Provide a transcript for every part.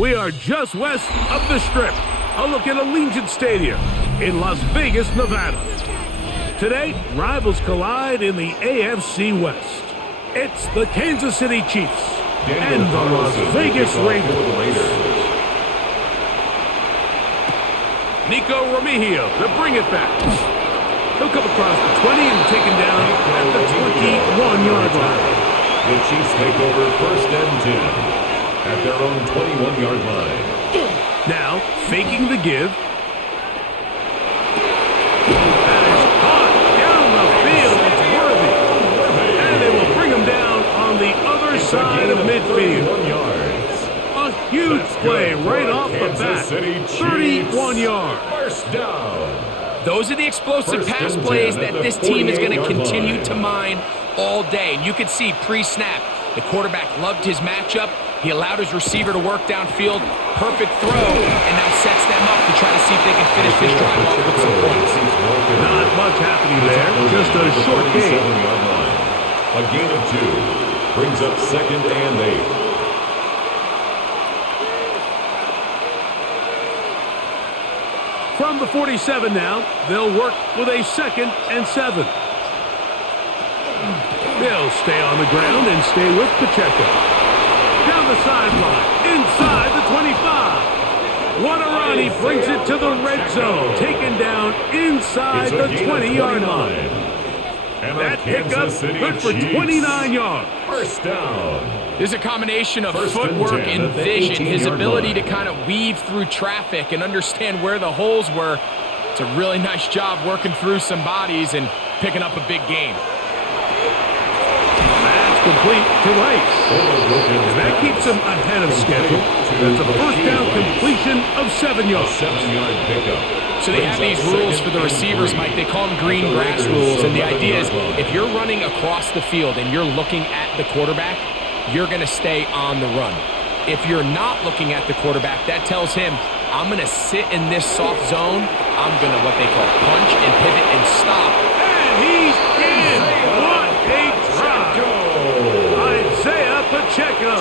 We are just west of the Strip. A look at Allegiant Stadium in Las Vegas, Nevada. Today, rivals collide in the AFC West. It's the Kansas City Chiefs and the Las Vegas Raiders. Nico Remigio to bring it back. He'll come across the 20 and taken down at the 21-yard line. The Chiefs take over 1st and 10 at their own 21-yard line. Now, faking the give. That is caught down the field. It's worthy. And they will bring him down on the other side of midfield. A huge play right off the bat. 31 yards. First down. Those are the explosive pass plays that this team is going to continue to mine all day. And you can see pre-snap, the quarterback loved his matchup. He allowed his receiver to work downfield. Perfect throw, and now sets them up to try to see if they can finish this drive off with some points. Not much happening there, just a short game. A gain of 2 brings up 2nd and 8. From the 47 now, they'll work with a 2nd and 7. They'll stay on the ground and stay with Pacheco. Down the sideline, inside the 25. What a run, he brings it to the red zone. Taken down inside the 20-yard line. That pickup good for 29 yards. First down. There's a combination of footwork and vision, his ability to kind of weave through traffic and understand where the holes were. It's a really nice job working through some bodies and picking up a big gain. That's complete to Rice. And that keeps him ahead of schedule. That's a first down completion of 7 yards. 7-yard pickup. So they have these rules for the receivers, Mike. They call them green grass rules. And the idea is if you're running across the field and you're looking at the quarterback, you're going to stay on the run. If you're not looking at the quarterback, that tells him, I'm going to sit in this soft zone. I'm going to what they call punch and pivot and stop. And he's in. What a drive. Isaiah Pacheco.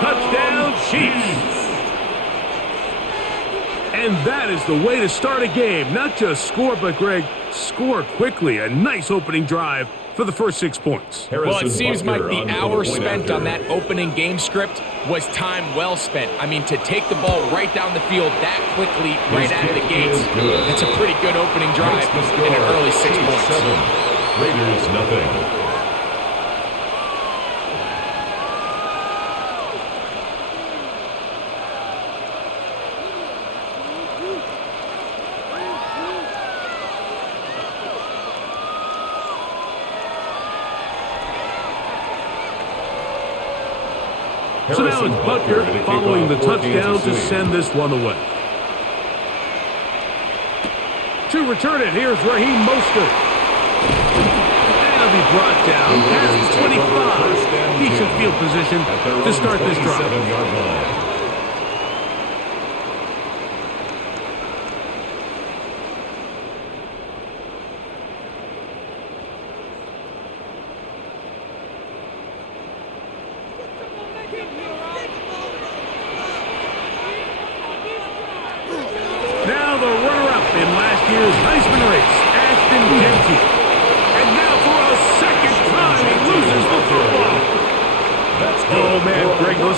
Touchdown Chiefs. And that is the way to start a game. Not just score, but, Greg, score quickly. A nice opening drive for the first 6 points. Well, it seems like the hour spent on that opening game script was time well spent. I mean, to take the ball right down the field that quickly, right out of the gates, it's a pretty good opening drive in an early 6 points. Raiders nothing. So now it's Butker following the touchdown to send this one away. To return it, here's Raheem Mostert. And he'll be brought down past the 25. Decent field position to start this drive.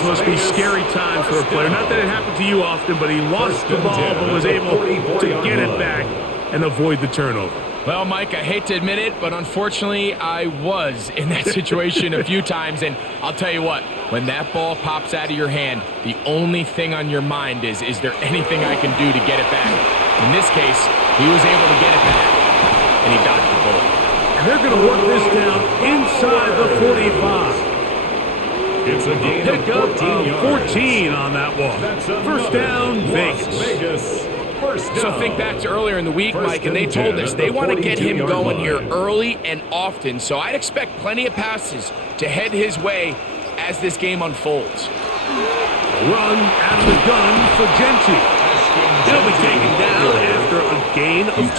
Must be scary times for a player. Not that it happened to you often, but he lost the ball but was able to get it back and avoid the turnover. Well, Mike, I hate to admit it, but unfortunately I was in that situation a few times, and I'll tell you what, when that ball pops out of your hand, the only thing on your mind is there anything I can do to get it back? In this case, he was able to get it back, and he dodged the bullet. And they're going to work this down inside the 45. It's a gain of 14 on that one. First down, Vegas. So think back to earlier in the week, Mike, and they told us they want to get him going here early and often. So I'd expect plenty of passes to head his way as this game unfolds. Run out of the gun for Gentry. He'll be taken down after a gain of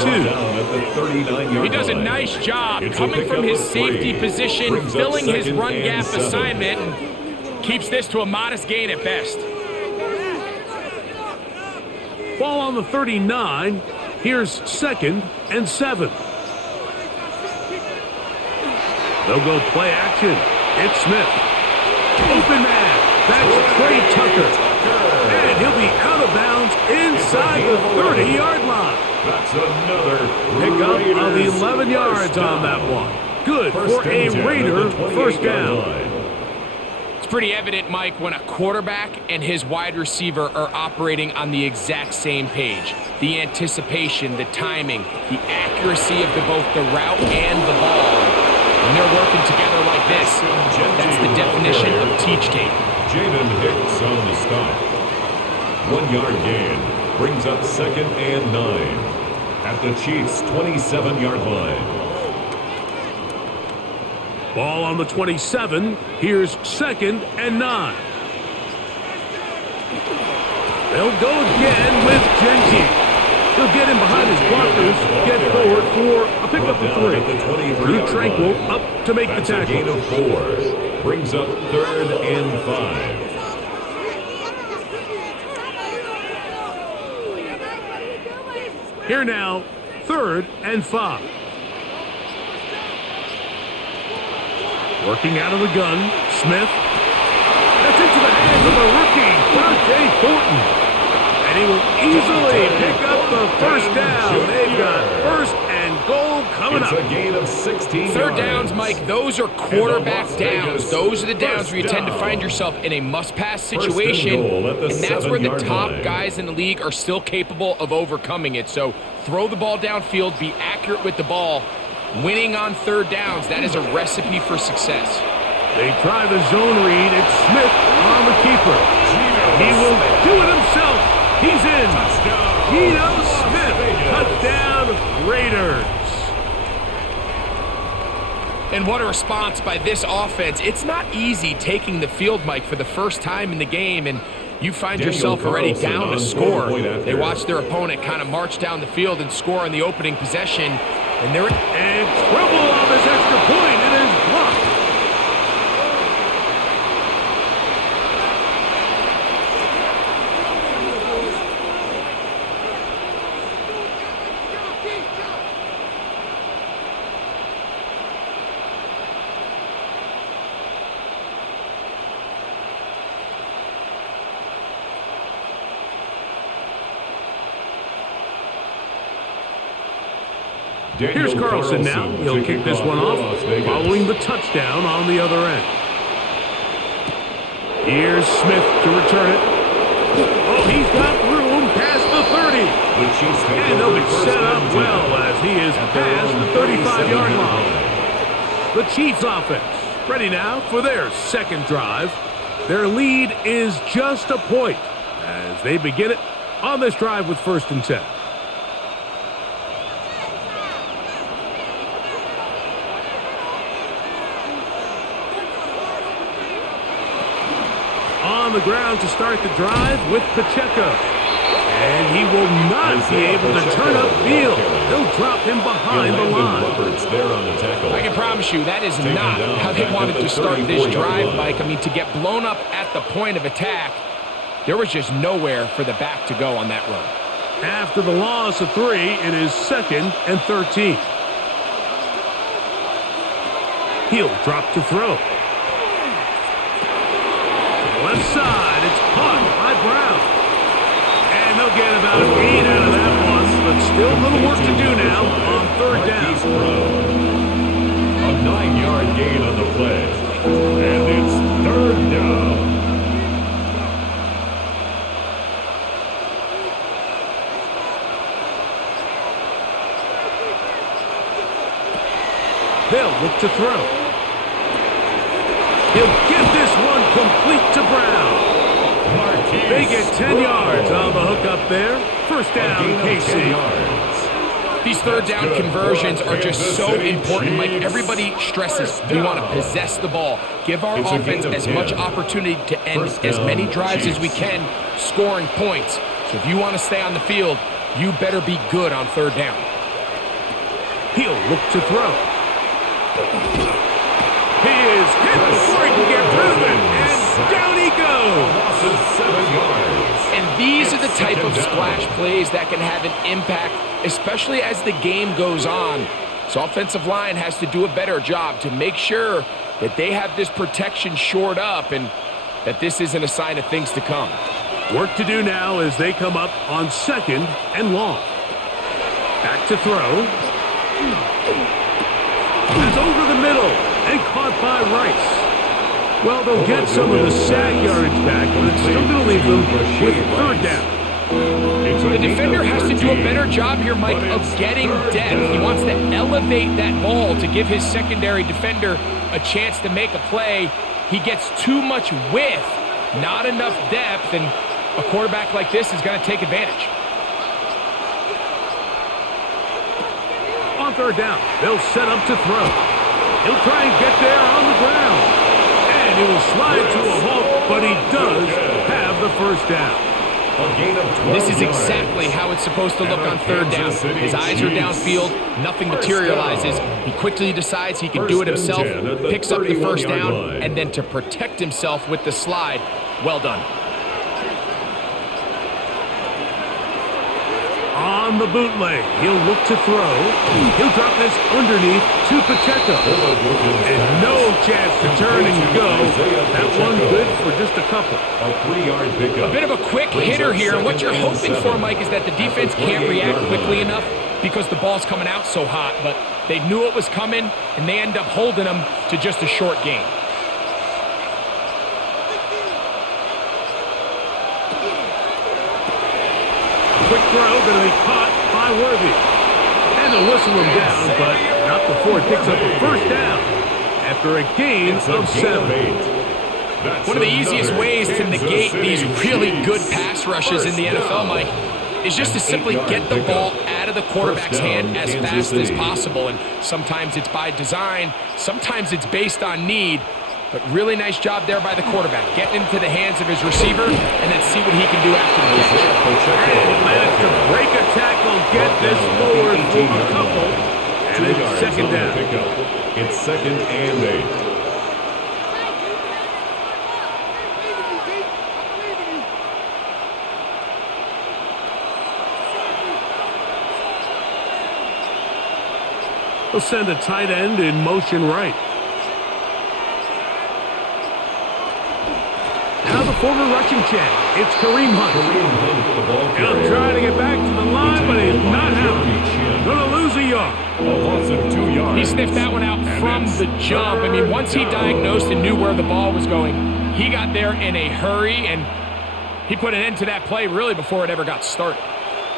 2. He does a nice job coming from his safety position, filling his run gap assignment, and keeps this to a modest gain at best. Ball on the 39. Here's 2nd and 7. They'll go play action. It's Smith. Open man. That's Trey Tucker. And he'll be out of bounds inside the 30-yard line. That's another Pickup of 11 yards on that one. Good for a Raider first down. It's pretty evident, Mike, when a quarterback and his wide receiver are operating on the exact same page. The anticipation, the timing, the accuracy of both the route and the ball. When they're working together like this, that's the definition of teach tape. Jaden Hicks on the stop. 1 yard gain brings up 2nd and 9 at the Chiefs' 27-yard line. Ball on the 27. Here's 2nd and 9. They'll go again with Genty. He'll get him behind his blockers, get forward for a pickup of 3. Drew Tranquil up to make the tackle. A gain of 4 brings up 3rd and 5. Here now, 3rd and 5. Working out of the gun, Smith. That's into the hands of the rookie, Dante Thornton. And he will easily pick up the first down. They've got 1st and goal coming up. It's a gain of 16 Third downs, Mike, those are quarterback downs. Those are the downs where you tend to find yourself in a must-pass situation, and that's where the top guys in the league are still capable of overcoming it. So throw the ball downfield, be accurate with the ball. Winning on 3rd downs, that is a recipe for success. They try the zone read. It's Smith on the keeper. He will do it himself. He's in. Geno Smith. Touchdown, Raiders. And what a response by this offense. It's not easy taking the field, Mike, for the first time in the game, and you find yourself already down to score. They watch their opponent kind of march down the field and score on the opening possession, and they're in trouble on this extra point. It is blocked. Here's Carlson now. He'll kick this one off, following the touchdown on the other end. Here's Smith to return it. Oh, he's got room past the 30. And they'll be set up well as he is past the 35-yard line. The Chiefs offense ready now for their 2nd drive. Their lead is just a point as they begin it on this drive with 1st and 10. On the ground to start the drive with Pacheco. And he will not be able to turn upfield. They'll drop him behind the line. I can promise you that is not how they wanted to start this drive, Mike. I mean, to get blown up at the point of attack, there was just nowhere for the back to go on that run. After the loss of 3, it is 2nd and 13. He'll drop to throw. Left side, it's caught by Brown. And they'll get about 8 out of that one, but still a little work to do now on 3rd down. A 9-yard gain on the play. And it's 3rd down. They'll look to throw. He'll get this one complete to Brown. They get 10 yards on the hook up there. 1st down, KC. These 3rd down conversions are just so important, Mike. Everybody stresses we want to possess the ball. Give our offense as much opportunity to end as many drives as we can, scoring points. So if you want to stay on the field, you better be good on 3rd down. He'll look to throw. He is hit before he can get rid of it, and down he goes. Loss of 7 yards. And These are the type of splash plays that can have an impact, especially as the game goes on. So offensive line has to do a better job to make sure that they have this protection shored up and that this isn't a sign of things to come. Work to do now as they come up on 2nd and long. Back to throw. That's over the middle and caught by Rice. Well, they'll get some of the sack yardage back, but it's still going to leave them with 3rd down. The defender has to do a better job here, Mike, of getting depth. He wants to elevate that ball to give his secondary defender a chance to make a play. He gets too much width, not enough depth, and a quarterback like this is going to take advantage. On 3rd down, they'll set up to throw. He'll try and get there on the ground. And he will slide to a halt, but he does have the 1st down. This is exactly how it's supposed to look on 3rd down. His eyes are downfield, nothing materializes. He quickly decides he can do it himself, picks up the 1st down, and then to protect himself with the slide, well done. On the bootleg, he'll look to throw. He'll drop this underneath to Pacheco. And no chance to turn and go. That one good for just a couple. A 3-yard pickup. A bit of a quick hitter here. And what you're hoping for, Mike, is that the defense can't react quickly enough because the ball's coming out so hot. But they knew it was coming, and they end up holding them to just a short gain. Quick throw going to be caught by Worthy. And they'll whistle him down, but not before it picks up a 1st down after a gain of 7. One of the easiest ways to negate these really good pass rushes in the NFL, Mike, is just to simply get the ball out of the quarterback's hand as fast as possible. And sometimes it's by design, sometimes it's based on need. But really nice job there by the quarterback, getting into the hands of his receiver, and then see what he can do after the catch. And he managed to break a tackle, get this forward for a couple, and it's 2nd down. It's 2nd and 8. They'll send a tight end in motion right. Now the former rushing champ, it's Kareem Hunt. He'll try to get back to the line, but he's not happening. Going to lose a yard. A loss of 2 yards. He sniffed that one out from the jump. I mean, once he diagnosed and knew where the ball was going, he got there in a hurry, and he put an end to that play really before it ever got started.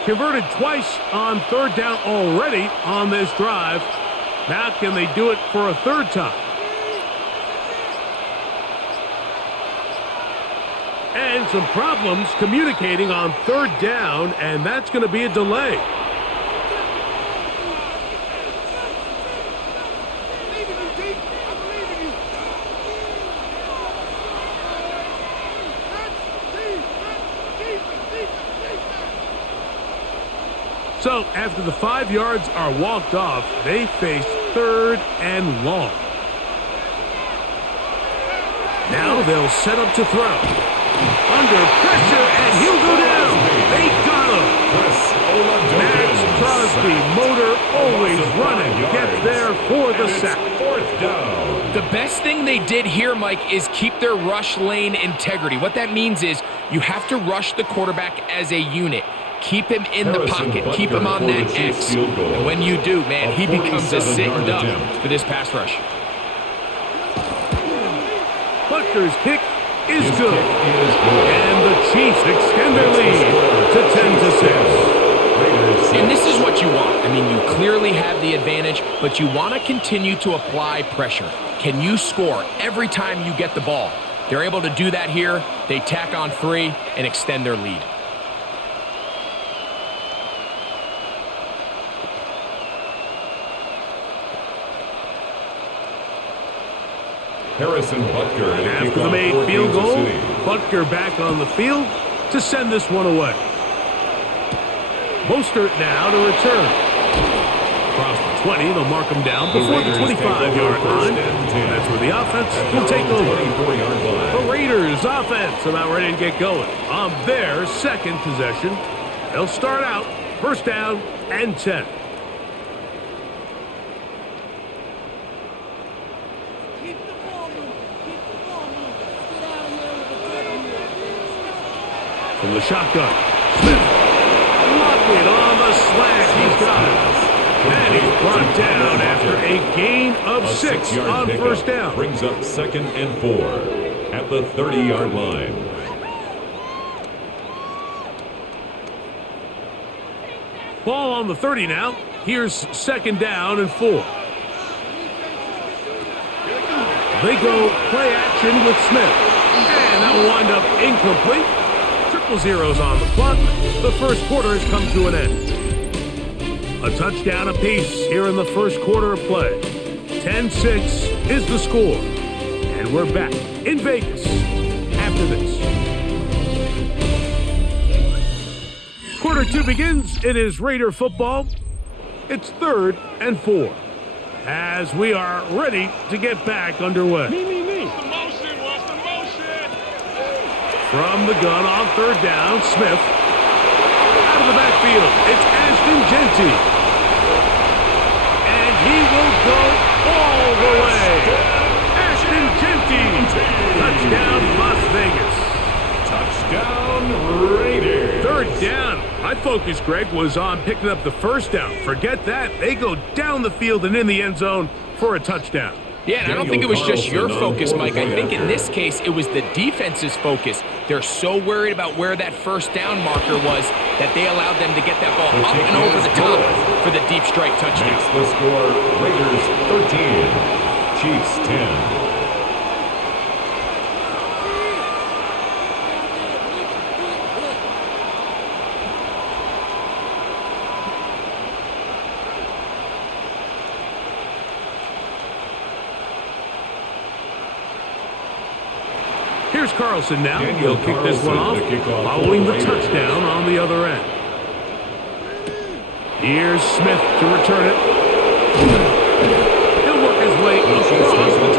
Converted twice on 3rd down already on this drive. Now can they do it for a 3rd time? And some problems communicating on 3rd down, and that's going to be a delay. So after the 5 yards are walked off, they face 3rd and long. Now they'll set up to throw. Under pressure, and he'll go down. They got him. Max Crosby, motor always running, gets there for the sack. 4th down. The best thing they did here, Mike, is keep their rush lane integrity. What that means is you have to rush the quarterback as a unit. Keep him in the pocket. Keep him on that X. And when you do, man, he becomes a sitting duck for this pass rush. Butker's kick is good. And the Chiefs extend their lead to 10-6. And this is what you want. I mean, you clearly have the advantage, but you want to continue to apply pressure. Can you score every time you get the ball? They're able to do that here. They tack on 3 and extend their lead. Harrison Butker after the made field goal. Butker back on the field to send this one away. Mostert now to return. Across the 20, they'll mark him down before the 25-yard line. That's where the offense will take over. The Raiders offense about ready to get going on their second possession. They'll start out first down and 10. From the shotgun, Smith. Lockett on the slant. He's got it. And he's brought down after a gain of 6 on first down. Brings up 2nd and 4 at the 30-yard line. Ball on the 30 now. Here's 2nd down and 4. They go play action with Smith. And that will wind up incomplete. Triple zeros on the clock. The first quarter has come to an end. A touchdown apiece here in the first quarter of play. 10-6 is the score. And we're back in Vegas after this. Quarter 2 begins. It is Raider football. It's 3rd and 4. As we are ready to get back underway. What's the motion? From the gun on 3rd down, Smith. Out of the backfield, it's Ashton Genty. And he will go all the way. Ashton Genty. Touchdown, Las Vegas. Touchdown, Raiders. 3rd down. My focus, Greg, was on picking up the first down. Forget that. They go down the field and in the end zone for a touchdown. Yeah, and I don't think it was just your focus, Mike. I think in this case, it was the defense's focus. They're so worried about where that first down marker was that they allowed them to get that ball up and over the top for the deep strike touchdown. Makes the score Raiders 13, Chiefs 10. Here's Carlson now. He'll kick this one off following the touchdown on the other end. Here's Smith to return it. He'll work his way across the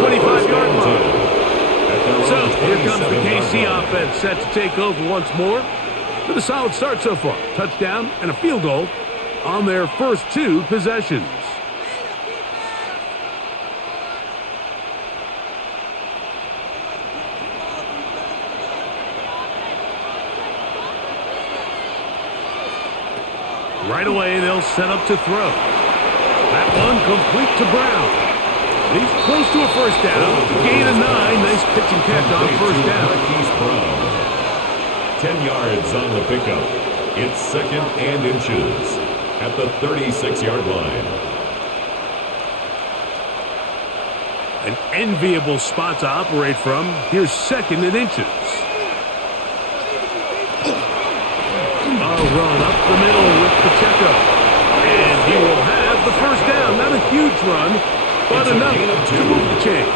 25-yard line. So here comes the KC offense set to take over once more. With a solid start so far. Touchdown and a field goal on their first 2 possessions. Right away, they'll set up to throw. That one complete to Brown. He's close to a first down. Gain of 9. Nice pitch and catch on first down. Brown. 10 yards on the pickup. It's 2nd and inches at the 36-yard line. An enviable spot to operate from. Here's 2nd and inches. Run up the middle with Pacheco. And he will have the first down. Not a huge run, but enough to move the chains.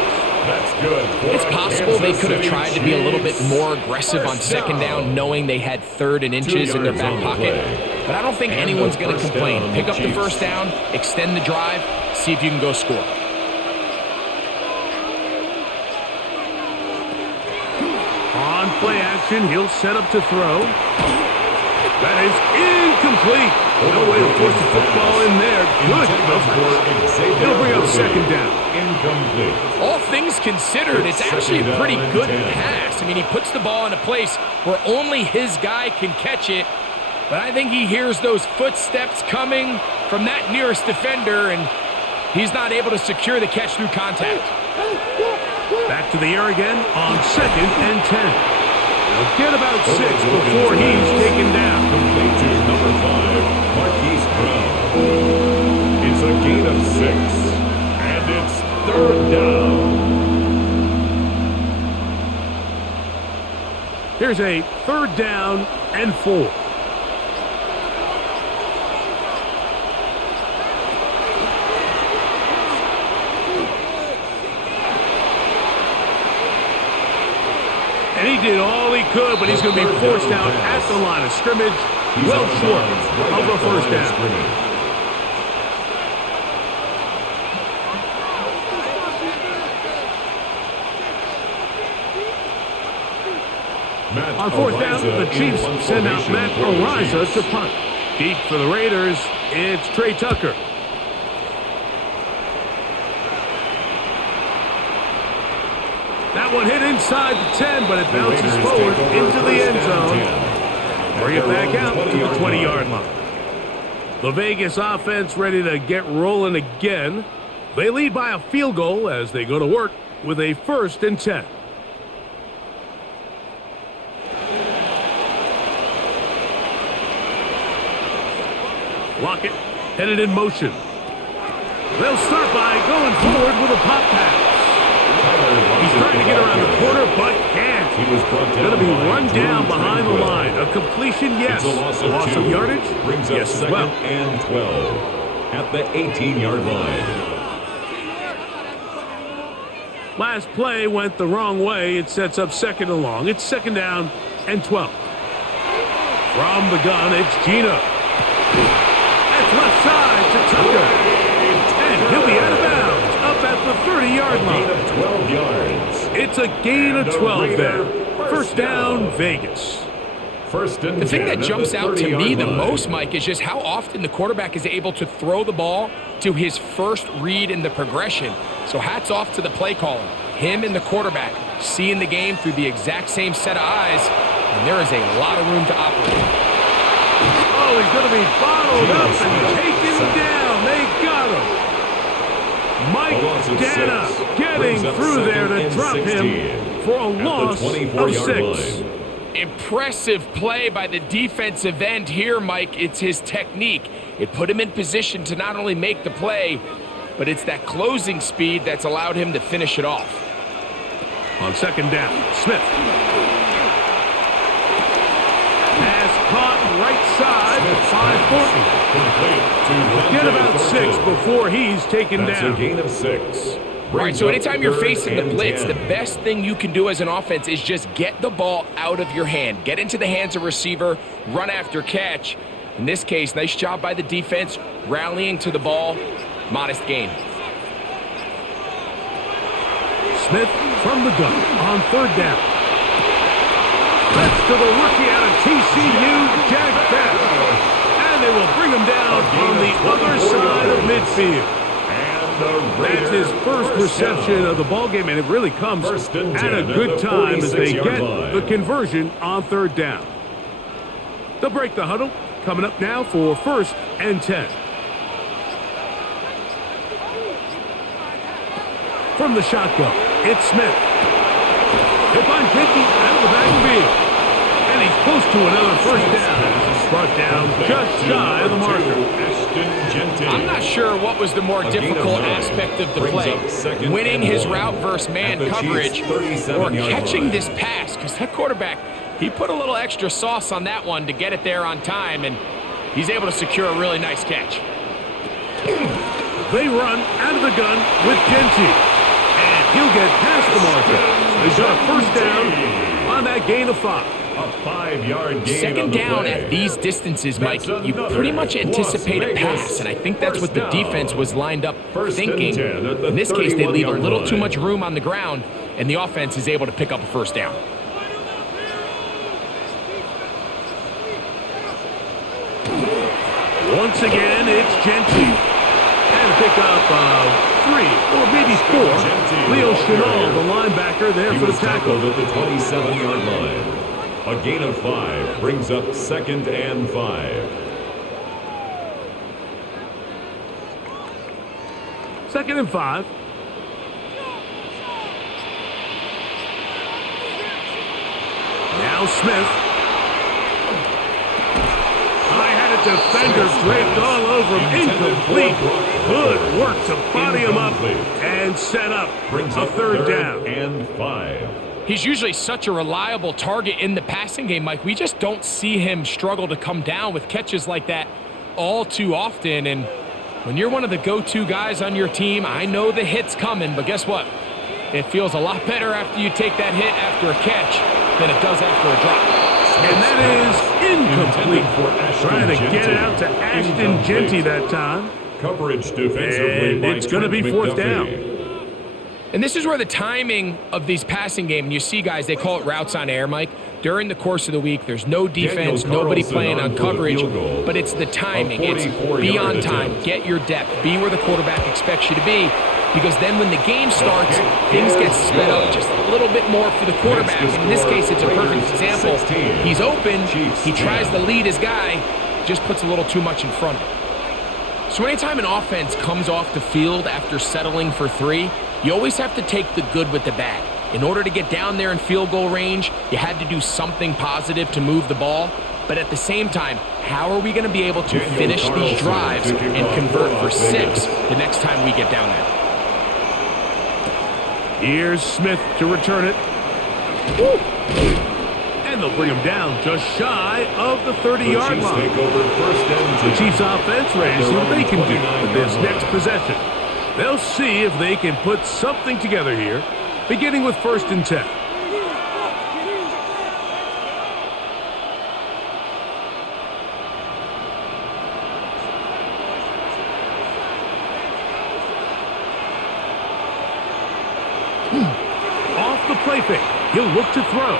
That's good. It's possible they could have tried to be a little bit more aggressive on 2nd down, knowing they had 3rd and inches in their back pocket. But I don't think anyone's going to complain. Pick up the first down, extend the drive, see if you can go score. On play action, he'll set up to throw. That is incomplete. No way to force the football in there. Good coverage. He'll bring up 2nd down. Incomplete. All things considered, it's actually a pretty good pass. I mean, he puts the ball in a place where only his guy can catch it. But I think he hears those footsteps coming from that nearest defender, and he's not able to secure the catch through contact. Back to the air again on 2nd and 10. They'll get about 6 before he's taken down. Complete to number 5, Marquise Brown. It's a gain of 6, and it's 3rd down. Here's a 3rd down and 4. And he did all he could, but he's going to be forced out at the line of scrimmage, well short of a first down. On fourth down, the Chiefs send out Matt Ariza to punt. Deep for the Raiders, it's Trey Tucker. That one hit inside the 10, but it bounces forward into the end zone. Bring it back out to the 20-yard line. The Vegas offense ready to get rolling again. They lead by a field goal as they go to work with a 1st and 10. Lockett headed in motion. They'll start by going forward with a pop pass. He's trying to get around the corner, but can't. He was brought down. Going to be run down behind the line. A completion, yes. It's a loss of yardage, brings up yes as second well. and 12 at the 18-yard line. Last play went the wrong way. It sets up 2nd and long. It's 2nd down and 12. From the gun, it's Gino. That's left side to Tucker. And he'll be out of bounds up at the 30-yard line. Gain of 12 yards. It's a gain of 12 there. 1st down, Vegas. First and The thing 10 that at jumps the out to me 30-yard the line. most, Mike, is just how often the quarterback is able to throw the ball to his first read in the progression. So hats off to the play caller. Him and the quarterback seeing the game through the exact same set of eyes, and there is a lot of room to operate. Oh, he's going to be bottled up and taken down. They got him. Mike Dana getting through there to drop him for a loss of 6. Impressive play by the defensive end here, Mike. It's his technique. It put him in position to not only make the play, but it's that closing speed that's allowed him to finish it off. On 2nd down, Smith. Pass caught right side, 5-40. Get about 6 before he's taken That's down. a gain of 6. All right, so anytime you're facing the blitz, the best thing you can do as an offense is just get the ball out of your hand. Get into the hands of receiver, run after catch. In this case, nice job by the defense, rallying to the ball. Modest gain. Smith from the gun on 3rd down. That's to the rookie out of TCU, Jack Bell. And they will bring him down on the other side of midfield. That's his first reception of the ballgame, and it really comes at a good time as they get the conversion on 3rd down. They'll break the huddle. Coming up now for 1st and 10. From the shotgun, it's Smith. He'll find Genty out of the backfield. And he's close to another 1st down. Brought down just shy of the marker. I'm not sure what was the more difficult aspect of the play, winning his route versus man coverage or catching this pass, because that quarterback, he put a little extra sauce on that one to get it there on time, and he's able to secure a really nice catch. They run out of the gun with Genty, and he'll get past the marker. He's got a 1st down on that gain of 5. A 5-yard gain. 2nd down at these distances, Mike, you pretty much anticipate a pass, and I think that's what the defense was lined up thinking. In this case, they leave a little too much room on the ground, and the offense is able to pick up a 1st down. Once again, it's Genty. And pick up 3 or maybe 4. Leo Chenal, the linebacker, there for the tackle. At the 27-yard line. A gain of 5 brings up 2nd and 5. 2nd and 5. Now Smith. High-headed defender draped all over him. Incomplete. Good work to body him up and set up a 3rd down. And 5. He's usually such a reliable target in the passing game, Mike. We just don't see him struggle to come down with catches like that all too often. And when you're one of the go-to guys on your team, I know the hit's coming, but guess what? It feels a lot better after you take that hit after a catch than it does after a drop. And that is incomplete. Trying to get it out to Ashton Genty that time. Coverage defensively. And it's going to be 4th down. And this is where the timing of these passing game, and you see guys, they call it routes on air, Mike. during the course of the week, there's no defense, nobody playing on coverage, but it's the timing. It's be on time, get your depth, be where the quarterback expects you to be, because then when the game starts, things get sped up just a little bit more for the quarterback. In this case, it's a perfect example. He's open, he tries to lead his guy, just puts a little too much in front of him. So anytime an offense comes off the field after settling for 3, you always have to take the good with the bad. In order to get down there in field goal range, you had to do something positive to move the ball. But at the same time, how are we going to be able to finish these drives and convert for 6 the next time we get down there? Here's Smith to return it. Woo. And they'll bring him down just shy of the 30-yard line. Take over first and The Chiefs offense ready to see what they can do with this next possession. They'll see if they can put something together here, beginning with 1st and 10. Off the play fake, he'll look to throw.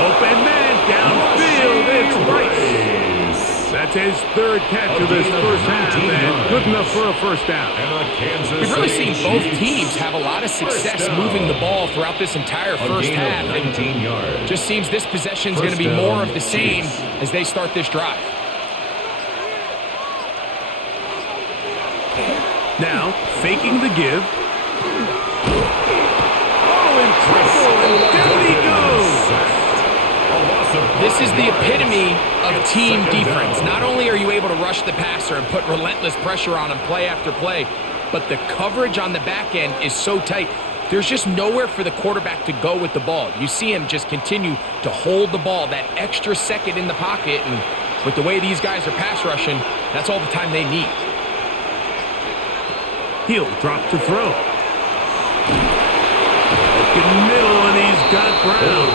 Open man downfield, it's Rice. That's his 3rd catch of this first half, and good enough for a first down. We've really seen both teams have a lot of success moving the ball throughout this entire first half. And just seems this possession is going to be more of the same as they start this drive. Now, faking the give. Oh, in trouble, and down he goes. This is the epitome of team defense. Not only are you able to rush the passer and put relentless pressure on him play after play, but the coverage on the back end is so tight. There's just nowhere for the quarterback to go with the ball. You see him just continue to hold the ball that extra second in the pocket, and with the way these guys are pass rushing, that's all the time they need. He'll drop to throw. In middle, and he's got Brown.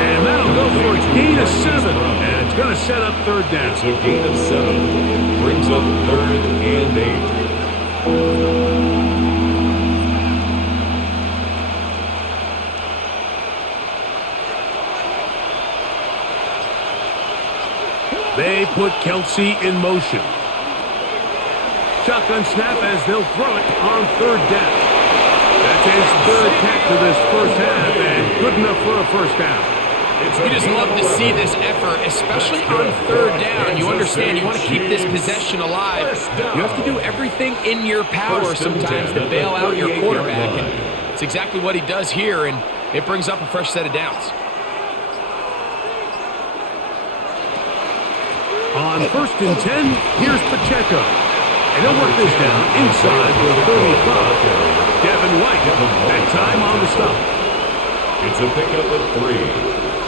And that'll go for a gain of 7. And it's going to set up 3rd down. It's a gain of 7. Brings up 3rd and 8. They put Kelsey in motion. Shotgun snap as they'll throw it on 3rd down. That's his 3rd catch of this first half, and good enough for a first down. You just love to see this effort, especially on 3rd down. You understand, you want to keep this possession alive. You have to do everything in your power sometimes to bail out your quarterback, and it's exactly what he does here, and it brings up a fresh set of downs. On 1st and 10, here's Pacheco. And he'll work this down inside the 35. Devin White, that time on the stop. It's a pickup at 3.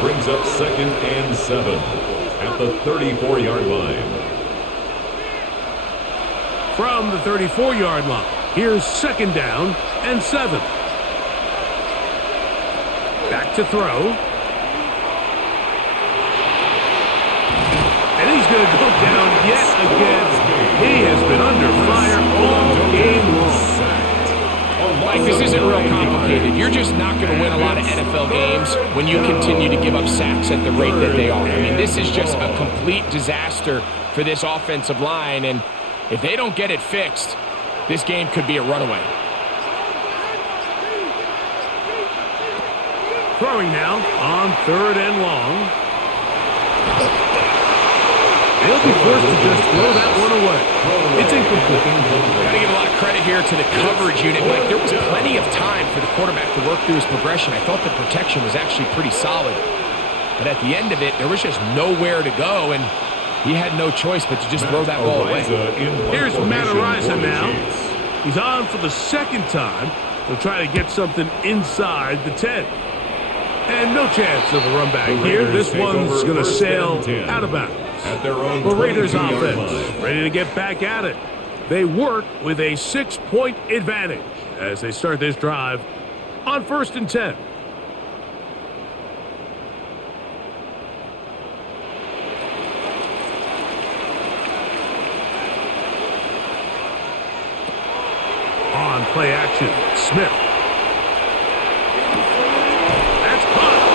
Brings up 2nd and 7 at the 34-yard line. From the 34-yard line, here's 2nd down and 7. Back to throw. And he's going to go down yet again. He has been under fire all game long. Mike, this isn't real complicated. You're just not going to win a lot of NFL games when you continue to give up sacks at the rate that they are. I mean, this is just a complete disaster for this offensive line, and if they don't get it fixed, this game could be a runaway. Throwing now on 3rd and long. They'll be forced to just throw that one away. It's incomplete. Got to give a lot of credit here to the coverage unit, Mike. There was plenty of time for the quarterback to work through his progression. I thought the protection was actually pretty solid. But at the end of it, there was just nowhere to go, and he had no choice but to just throw that ball away. Here's Matt Araiza now. He's on for the 2nd time. He'll try to get something inside the 10. And no chance of a run back here. This one's going to sail out of bounds. The Raiders offense ready to get back at it. They work with a 6-point advantage as they start this drive on 1st and 10. On play action, Smith. That's caught.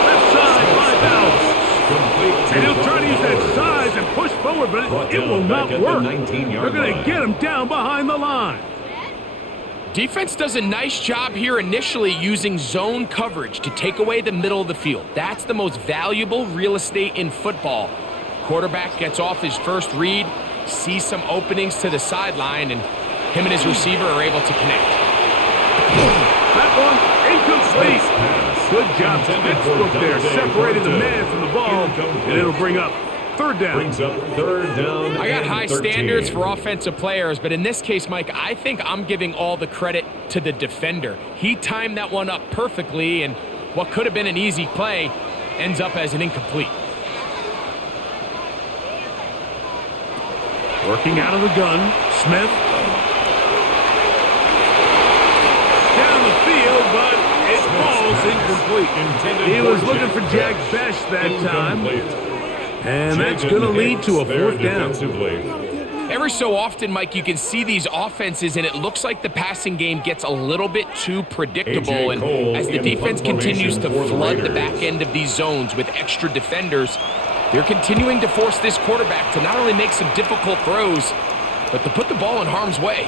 forward, but Brought it down will back not at the work. 19-yard They're going to line. get him down behind the line. Defense does a nice job here initially using zone coverage to take away the middle of the field. That's the most valuable real estate in football. Quarterback gets off his first read, sees some openings to the sideline, and him and his receiver are able to connect. That one, incomplete. Good job, textbook there, separating the man from the ball, and it'll bring up third down. Brings up third down. I got and high 13. standards for offensive players, but in this case, Mike, I think I'm giving all the credit to the defender. He timed that one up perfectly, and what could have been an easy play ends up as an incomplete. Working out of the gun, Smith. Down the field, but it falls incomplete. He was looking for Jack Best that time. And that's going to lead to a fourth down. Every so often, Mike, you can see these offenses, and it looks like the passing game gets a little bit too predictable. And as the defense continues to flood the back end of these zones with extra defenders, they're continuing to force this quarterback to not only make some difficult throws, but to put the ball in harm's way.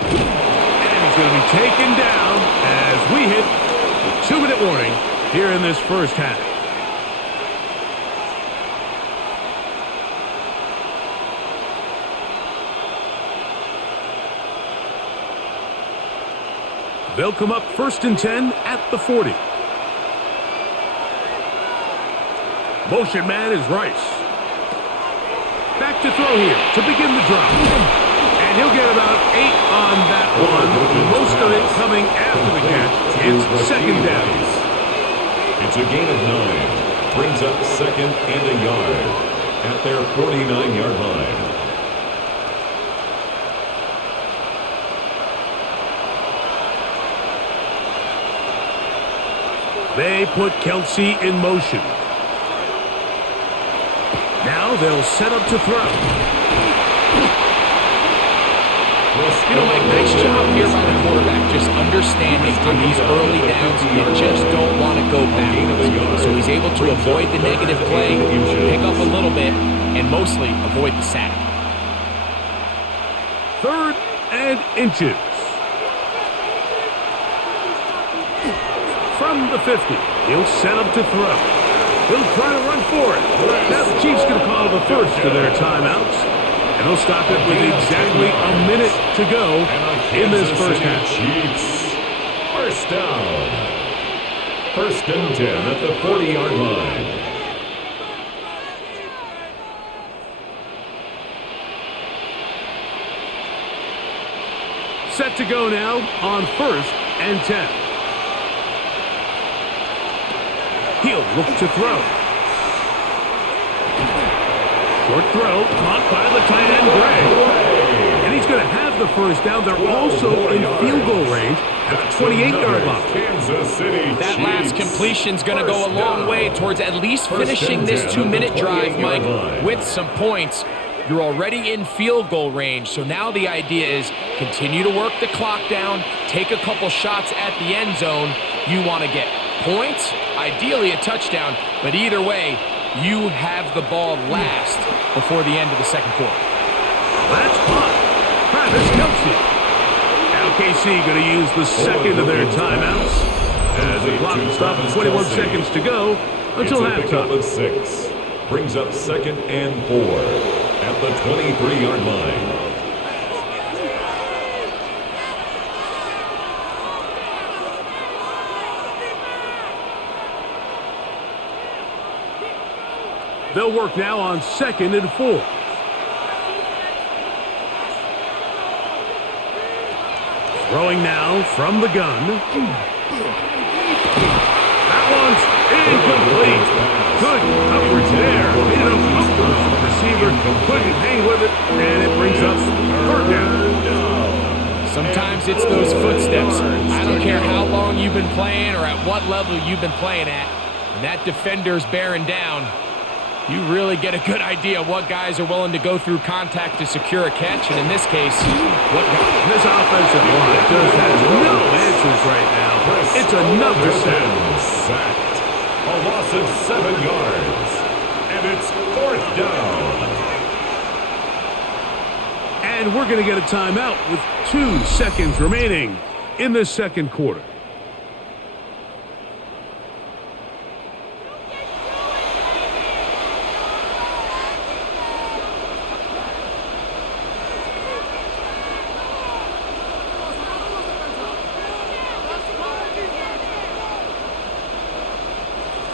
And he's going to be taken down as we hit the 2-minute warning here in this first half. They'll come up 1st and 10 at the 40. Motion man is Rice. Back to throw here to begin the drop. And he'll get about 8 on that one. Most of it coming after the catch. It's second down. It's a gain of 9. Brings up second and a yard at their 49-yard line. They put Kelsey in motion. Now they'll set up to throw. You know, Mike, nice job here by the quarterback just understanding on these early downs you just don't want to go backwards. So he's able to avoid the negative play, pick up a little bit, and mostly avoid the sack. 3rd and inches. From the 50, he'll set up to throw. He'll try to run for it. Now the Chiefs going to call the first of their timeouts. And they'll stop it with exactly a minute to go in this first half. Chiefs. First down. 1st and 10 at the 40-yard line. Set to go now on 1st and 10. He'll look to throw. Short throw, caught by the tight end, Gray. And he's going to have the first down. They're also in field goal range at the 28-yard line. Kansas City That last completion's going to go a long way towards at least finishing this 2-minute drive, Mike, with some points. You're already in field goal range, so now the idea is continue to work the clock down, take a couple shots at the end zone. You want to get points, ideally a touchdown, but either way, you have the ball last before the end of the second quarter. That's caught. Travis Kelsey. Now KC going to use the second of their timeouts as the clock will stop with 21 seconds to go until halftime. It's a pickup of 6. Brings up 2nd and 4 at the 23-yard line. They'll work now on 2nd and 4. Throwing now from the gun. That one's incomplete. Good coverage there. Made it uncomfortable for the receiver. Couldn't hang with it, and it brings up 3rd down. Sometimes it's those footsteps. I don't care how long you've been playing or at what level you've been playing at. When that defender's bearing down, you really get a good idea of what guys are willing to go through contact to secure a catch, and in this case, what this offensive line just has no answers right now. It's another sacked. A loss of 7 yards. And it's 4th down. And we're going to get a timeout with 2 seconds remaining in the second quarter.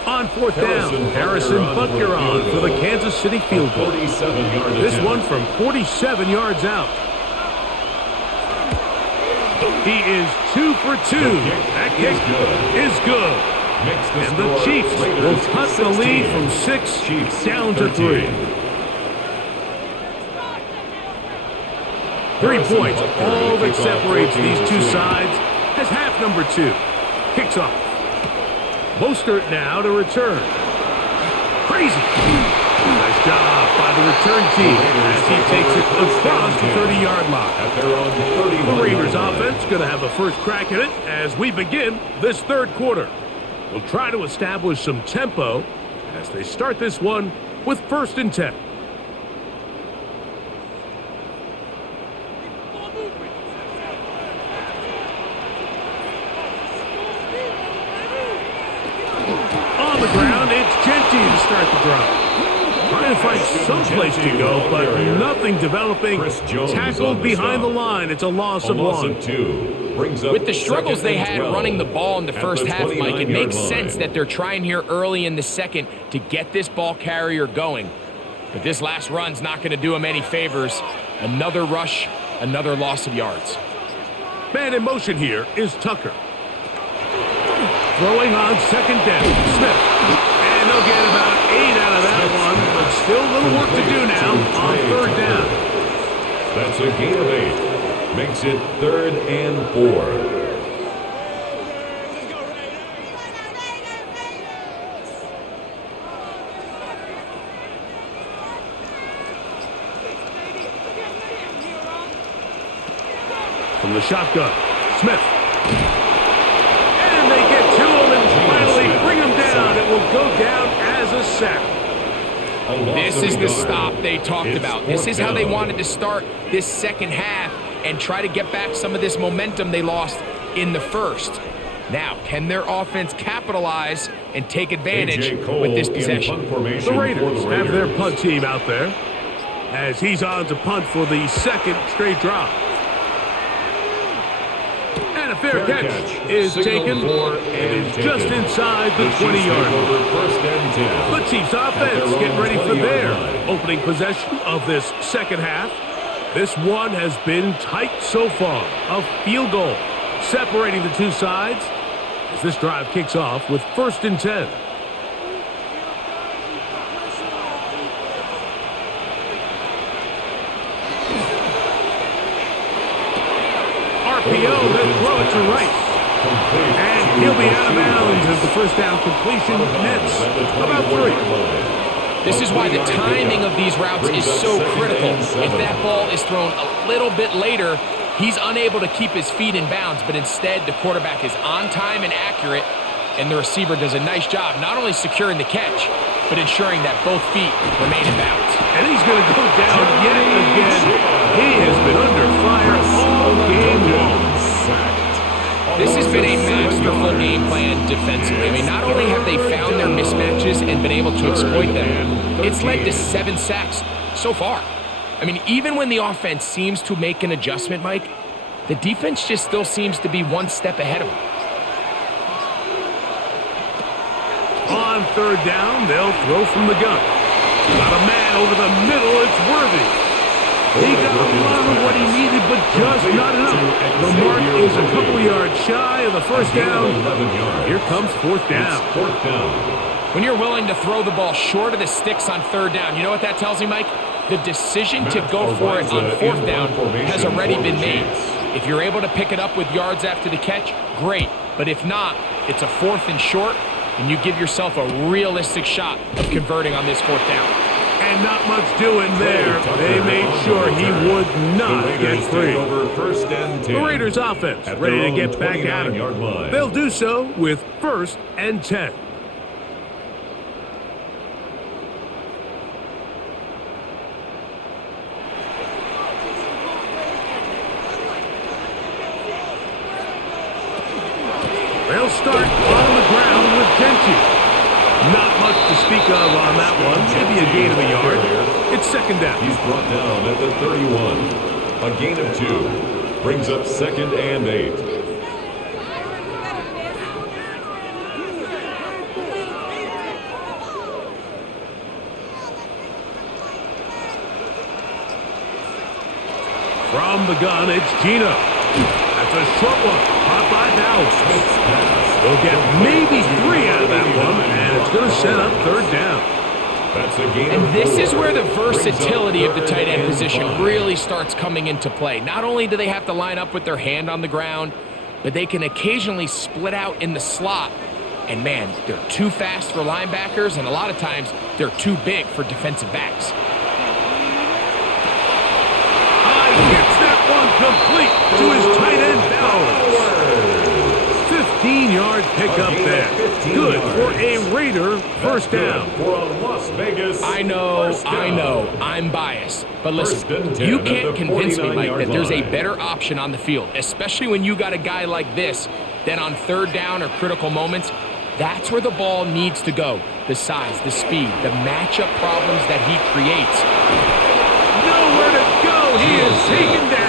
On fourth down, Harrison Butker on for the Kansas City field goal. This one from 47 yards out. He is 2 for 2. That kick is good. And the Chiefs will cut the lead from 6 down to 3. 3 points, all that separates these two sides, as half number 2 kicks off. Mostert now to return. Crazy. Nice job by the return team as he takes it across the 30-yard line. The Raiders offense going to have the first crack at it as we begin this third quarter. We'll try to establish some tempo as they start this one with 1st and 10. On the ground, it's Genty to start the drive. Trying to find some place to go, but nothing developing. Tackled behind the line. It's a loss of 1. With the struggles they had running the ball in the first half, Mike, it makes sense that they're trying here early in the second to get this ball carrier going. But this last run's not going to do him any favors. Another rush, another loss of yards. Man in motion here is Tucker. Throwing on 2nd down, Smith. And they'll get about 8 out of that one, but still a little work to do now on 3rd down. That's a gain of 8. Makes it 3rd and 4. From the shotgun, Smith. And they get to him and finally bring him down. It will go down as a sack. This is the stop they talked about. This is how they wanted to start this second half and try to get back some of this momentum they lost in the first. Now, can their offense capitalize and take advantage with this possession? The Raiders have their punt team out there as he's on to punt for the 2nd straight drive. And a fair catch is taken. It is just inside the 20-yard line. The Chiefs offense getting ready for their opening possession of this second half. This one has been tight so far. A field goal separating the two sides as this drive kicks off with 1st and 10. RPO, then throw it to Rice. And he'll be out of bounds as the first down completion nets about 3. This is why the timing of these routes is so critical. If that ball is thrown a little bit later, he's unable to keep his feet in bounds, but instead the quarterback is on time and accurate, and the receiver does a nice job not only securing the catch, but ensuring that both feet remain in bounds. And he's going to go down yet again. He has been under fire all game long. This has been a masterful game plan defensively. I mean, not only have they found their mismatches and been able to exploit them, it's led to 7 sacks so far. I mean, even when the offense seems to make an adjustment, Mike, the defense just still seems to be one step ahead of them. On 3rd down, they'll throw from the gun. Got a man over the middle, it's Worthy. He got a lot of what he needed, but just not enough. The mark is a couple yards shy of the first down. Here comes 4th down. When you're willing to throw the ball short of the sticks on 3rd down, you know what that tells me, Mike? The decision to go for it on 4th down has already been made. If you're able to pick it up with yards after the catch, great. But if not, it's a 4th and short, and you give yourself a realistic shot of converting on this 4th down. And not much doing there. They made sure he would not get free. The Raiders offense ready to get back at him. They'll do so with 1st and 10. speak of on that one. Maybe a gain of a yard. It's second down. He's brought down at the 31. A gain of 2. Brings up 2nd and 8. From the gun, it's Gino. That's a short one. Caught by Dallas. They'll get maybe 3 out of that one, and it's going to set up third down. That's a gain And of this 4. is where the Brings up versatility of the 3rd tight end and position 5. really starts coming into play. Not only do they have to line up with their hand on the ground, but they can occasionally split out in the slot. And man, they're too fast for linebackers, and a lot of times they're too big for defensive backs. Gets that one complete to his tight end, Dallas. 15-yard pickup there. Good for a Raider first down. For a Las Vegas I know, I'm biased. But listen, you can't convince me, Mike, that there's a better option on the field, especially when you got a guy like this, then on third down or critical moments, that's where the ball needs to go. The size, the speed, the matchup problems that he creates. Nowhere to go. He is taken down.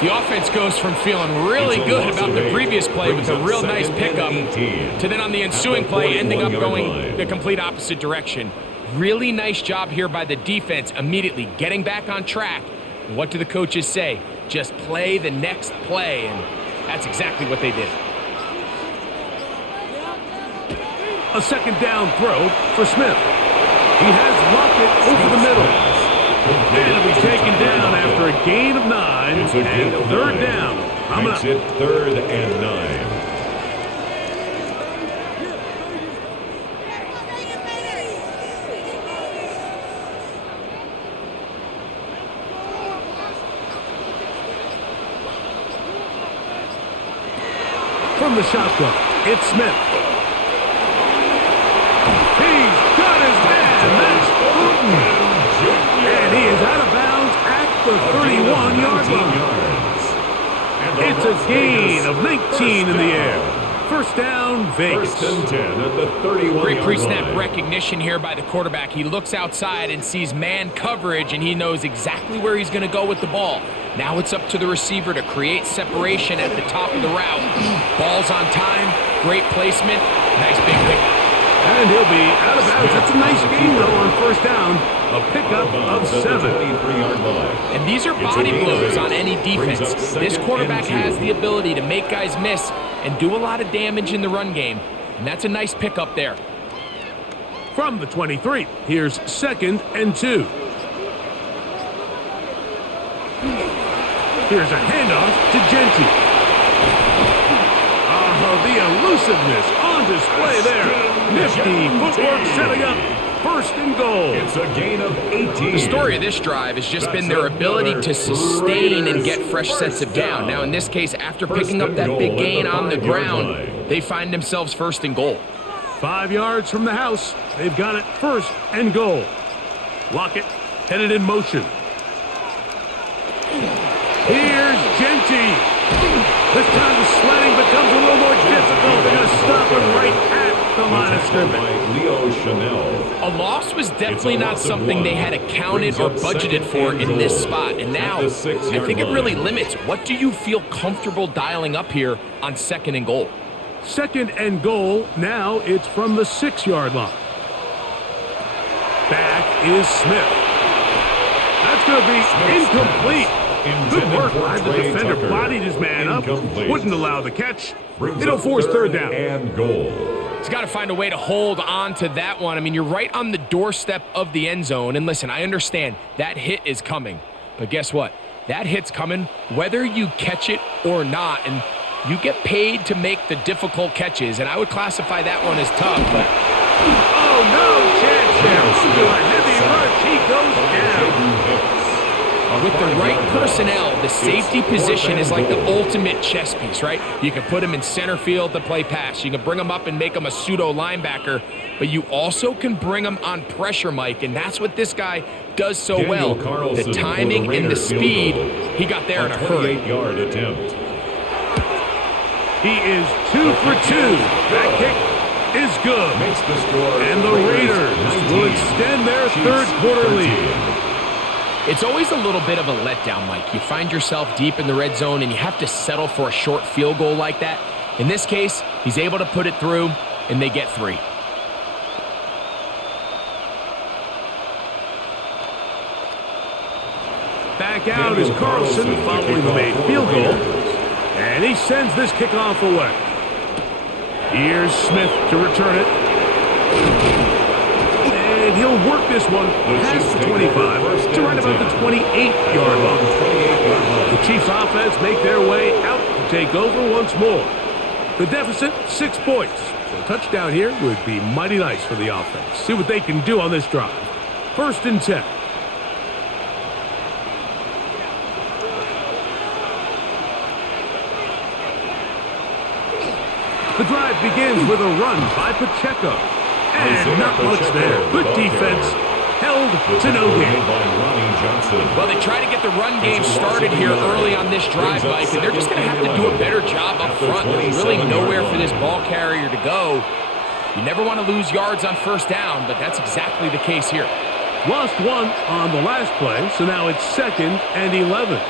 The offense goes from feeling really good about the previous play with a real nice pickup to then on the ensuing play ending up going the complete opposite direction. Really nice job here by the defense immediately getting back on track. And what do the coaches say? Just play the next play, and that's exactly what they did. A second down throw for Smith. He has Lockett over the middle. And it'll be taken down after a gain of 9. It's a gain of third 9. down. Makes it 3rd and 9. From the shotgun, it's Smith. He's got his man. That's Fulton. And he is out of bounds at the 31-yard line. It's a gain of 19 in the air. First down, Vegas. First and 10 at the 31-yard Great pre-snap line. recognition here by the quarterback. He looks outside and sees man coverage, and he knows exactly where he's going to go with the ball. Now it's up to the receiver to create separation at the top of the route. Ball's on time, great placement, nice big pickup. And he'll be out of bounds. That's a nice gain, though, on first down. A pickup of 7. And these are body blows on any defense. This quarterback has the ability to make guys miss and do a lot of damage in the run game. And that's a nice pickup there. From the 23, here's 2nd and 2. Here's a handoff to Genty. Oh, the elusiveness on display there. Nifty footwork setting up. First and goal. It's a gain of 18. The story of this drive has just been their ability to sustain and get fresh sets of down. Now, in this case, after picking up that big gain on the ground, they find themselves first and goal. 5 yards from the house. They've got it first and goal. Lockett headed in motion. Here's Genty. This time the sledding becomes a little more difficult. They're going to stop him right at the line of scrimmage. Leo Chanel. A loss was definitely not something they had accounted or budgeted for in this spot. And now, I think it really limits. What do you feel comfortable dialing up here on 2nd and goal? 2nd and goal. Now it's from the 6-yard line. Back is Smith. That's going to be incomplete. Good work by the defender. Bodied his man up. Wouldn't allow the catch. It'll force third down. And goal. He's got to find a way to hold on to that one. I mean, you're right on the doorstep of the end zone. And listen, I understand that hit is coming. But guess what? That hit's coming whether you catch it or not. And you get paid to make the difficult catches. And I would classify that one as tough. But oh, no chance there. Into a heavy rush. He goes down. With the right personnel, the safety position is like the ultimate chess piece, right? You can put him in center field to play pass. You can bring him up and make him a pseudo linebacker, but you also can bring him on pressure, Mike, and that's what this guy does so well. The timing and the speed, he got there in a hurry. 28-yard attempt. He is 2 for 2. That kick is good. Makes the score. And the Raiders will extend their third quarter lead. It's always a little bit of a letdown, Mike. You find yourself deep in the red zone and you have to settle for a short field goal like that. In this case, he's able to put it through, and they get 3. Back out is Carlson following the made field goal. And he sends this kickoff away. Here's Smith to return it. And he'll work this one past the 25 to right about the 28-yard line. The Chiefs offense make their way out to take over once more. The deficit, 6 points. So a touchdown here would be mighty nice for the offense. See what they can do on this drive. 1st and 10. The drive begins with a run by Pacheco. And not much there. Good defense. Held to no gain. Well, they try to get the run game started here early on this drive, Mike, and they're just going to have to do a better job up front. There's really nowhere for this ball carrier to go. You never want to lose yards on 1st down, but that's exactly the case here. Lost 1 on the last play, so now it's 2nd and 11.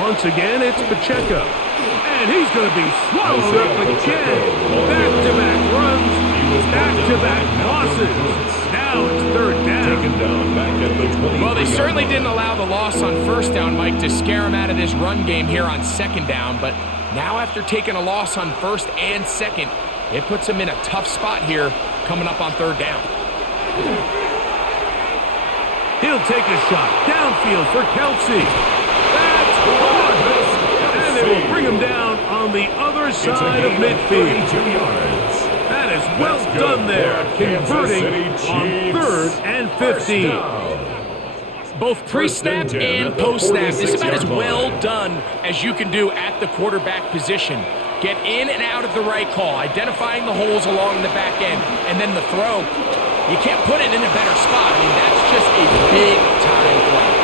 Once again, it's Pacheco. And he's going to be swallowed up again. Back-to-back runs, back-to-back losses. Now it's 3rd down. Well, they certainly didn't allow the loss on 1st down, Mike, to scare him out of this run game here on 2nd down. But now after taking a loss on 1st and 2nd, it puts him in a tough spot here coming up on 3rd down. He'll take a shot downfield for Kelsey. That's hard. And they will bring him down on the other side of midfield. That is well done there, converting on 3rd and 15. Both pre-snap and post-snap, this is about as well done as you can do at the quarterback position. Get in and out of the right call, identifying the holes along the back end, and then the throw. You can't put it in a better spot. I mean, that's just a big-time play.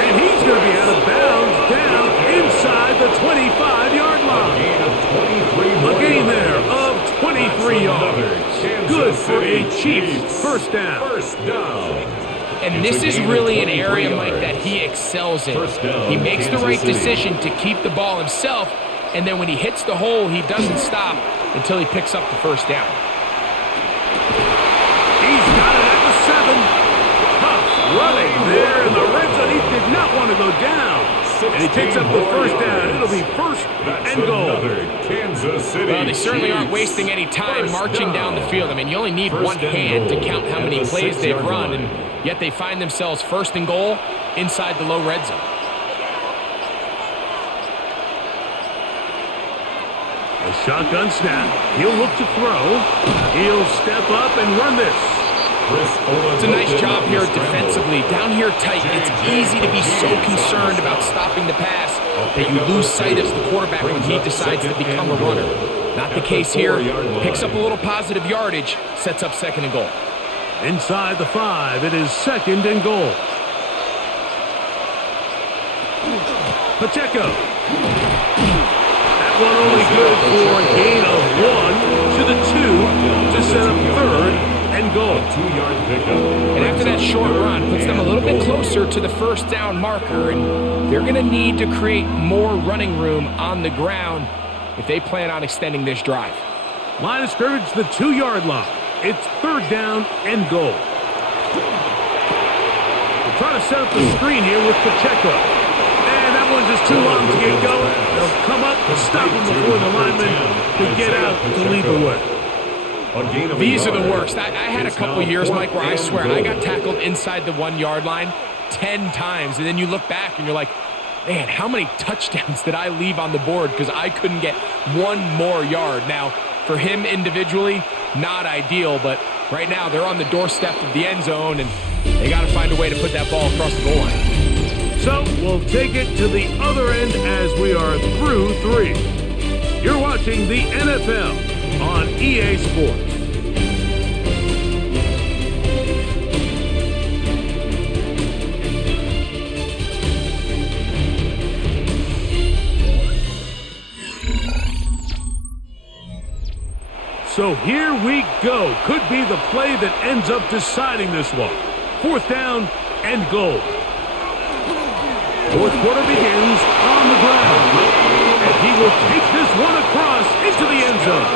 And he's going to be out of bounds down inside the 25-yard line. A gain there of 23 yards. Good for a Chiefs 1st down. And this is really an area, Mike, that he excels in. He makes the right decision to keep the ball himself, and then when he hits the hole, he doesn't stop until he picks up the 1st down. He's got it at the 7. Tough running there in the red zone. He did not want to go down. And he takes up the 1st down. It'll be 1st and goal. Well, they certainly aren't wasting any time marching down the field. I mean, you only need one hand to count how many plays they've run, and yet they find themselves 1st and goal inside the low red zone. A shotgun snap. He'll look to throw. He'll step up and run this. It's a nice job here defensively. Down here tight, it's easy to be so concerned about stopping the pass that you lose sight of the quarterback when he decides to become a runner. Not the case here. Picks up a little positive yardage, sets up 2nd and goal. Inside the 5, it is 2nd and goal. Pacheco. That one only good for a gain of 1 to the 2 to set up 3rd and goal. And after that short run, puts them a little bit closer to the 1st down marker, and they're going to need to create more running room on the ground if they plan on extending this drive. Line of scrimmage, the 2-yard line. It's 3rd down and goal. They're trying to set up the screen here with Pacheco. And that one's just too long to get going. They'll come up and stop him before the lineman can get out to lead the way. These are the worst. I had a couple years, Mike, where I swear I got tackled inside the 1-yard line 10 times. And then you look back and you're like, man, how many touchdowns did I leave on the board because I couldn't get 1 more yard? Now, for him individually, not ideal, but right now they're on the doorstep of the end zone, and they got to find a way to put that ball across the goal line. So we'll take it to the other end as we are through 3. You're watching the NFL on EA Sports. So So here we go. Could be the play that ends up deciding this one. 4th down and goal. 4th quarter begins on the ground. And he will take this one across into the end zone.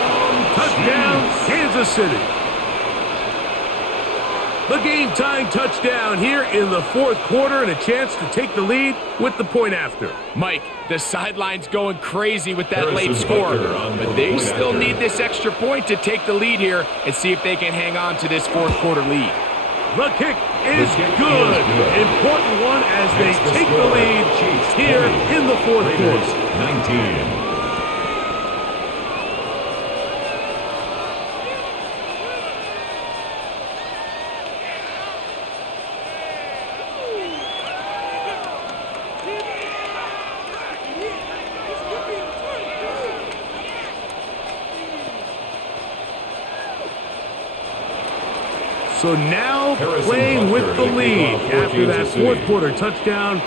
Touchdown, Kansas City. The game-tying touchdown here in the 4th quarter and a chance to take the lead with the point after. Mike, the sideline's going crazy with that late score, but they still need this extra point to take the lead here and see if they can hang on to this 4th quarter lead. The kick is good. Important one as they take the lead here in the 4th quarter. 19. So now playing with the lead after that 4th quarter touchdown.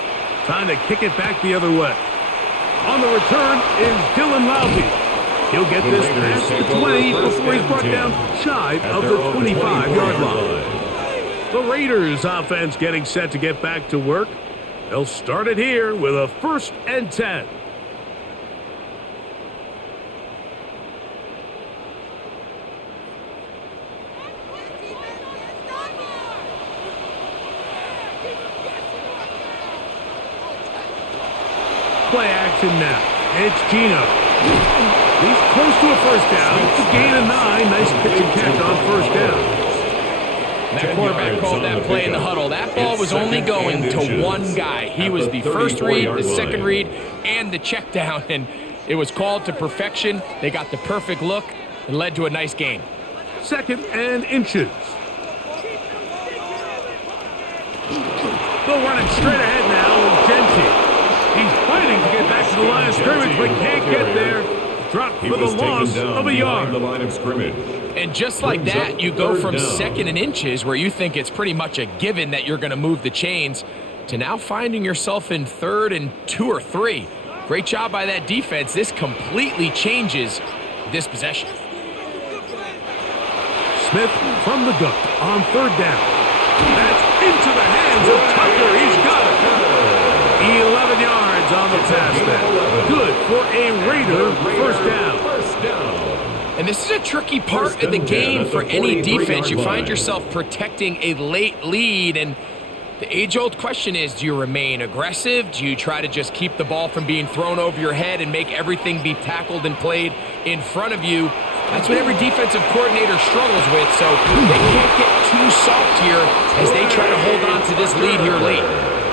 Time to kick it back the other way. On the return is Dylan Loudby. He'll get this past the 20 before he's brought down shy of the 25-yard line. The Raiders offense getting set to get back to work. They'll start it here with a 1st and 10. Play action now. It's Gino. He's close to a 1st down. It's a gain of 9. Nice pitch and catch on 1st down. That quarterback called that play in the huddle. That ball was only going to one guy. He was the first read, the second read, and the check down, and it was called to perfection. They got the perfect look and led to a nice gain. 2nd and inches. They'll run it straight ahead now with Genty. He's fighting to get back to the line of scrimmage, but can't get there. Dropped for the loss of a yard. The line of scrimmage. And just like that, you go from 2nd and inches, where you think it's pretty much a given that you're going to move the chains, to now finding yourself in 3rd and 2 or 3. Great job by that defense. This completely changes this possession. Smith from the gun on 3rd down. That's into the hands of Tucker. He's got it. 11 yards on the pass there. Good for a Raider 1st down. And this is a tricky part of the game for any defense. You find yourself protecting a late lead, and the age-old question is, do you remain aggressive? Do you try to just keep the ball from being thrown over your head and make everything be tackled and played in front of you? That's what every defensive coordinator struggles with, so they can't get too soft here as they try to hold on to this lead here late.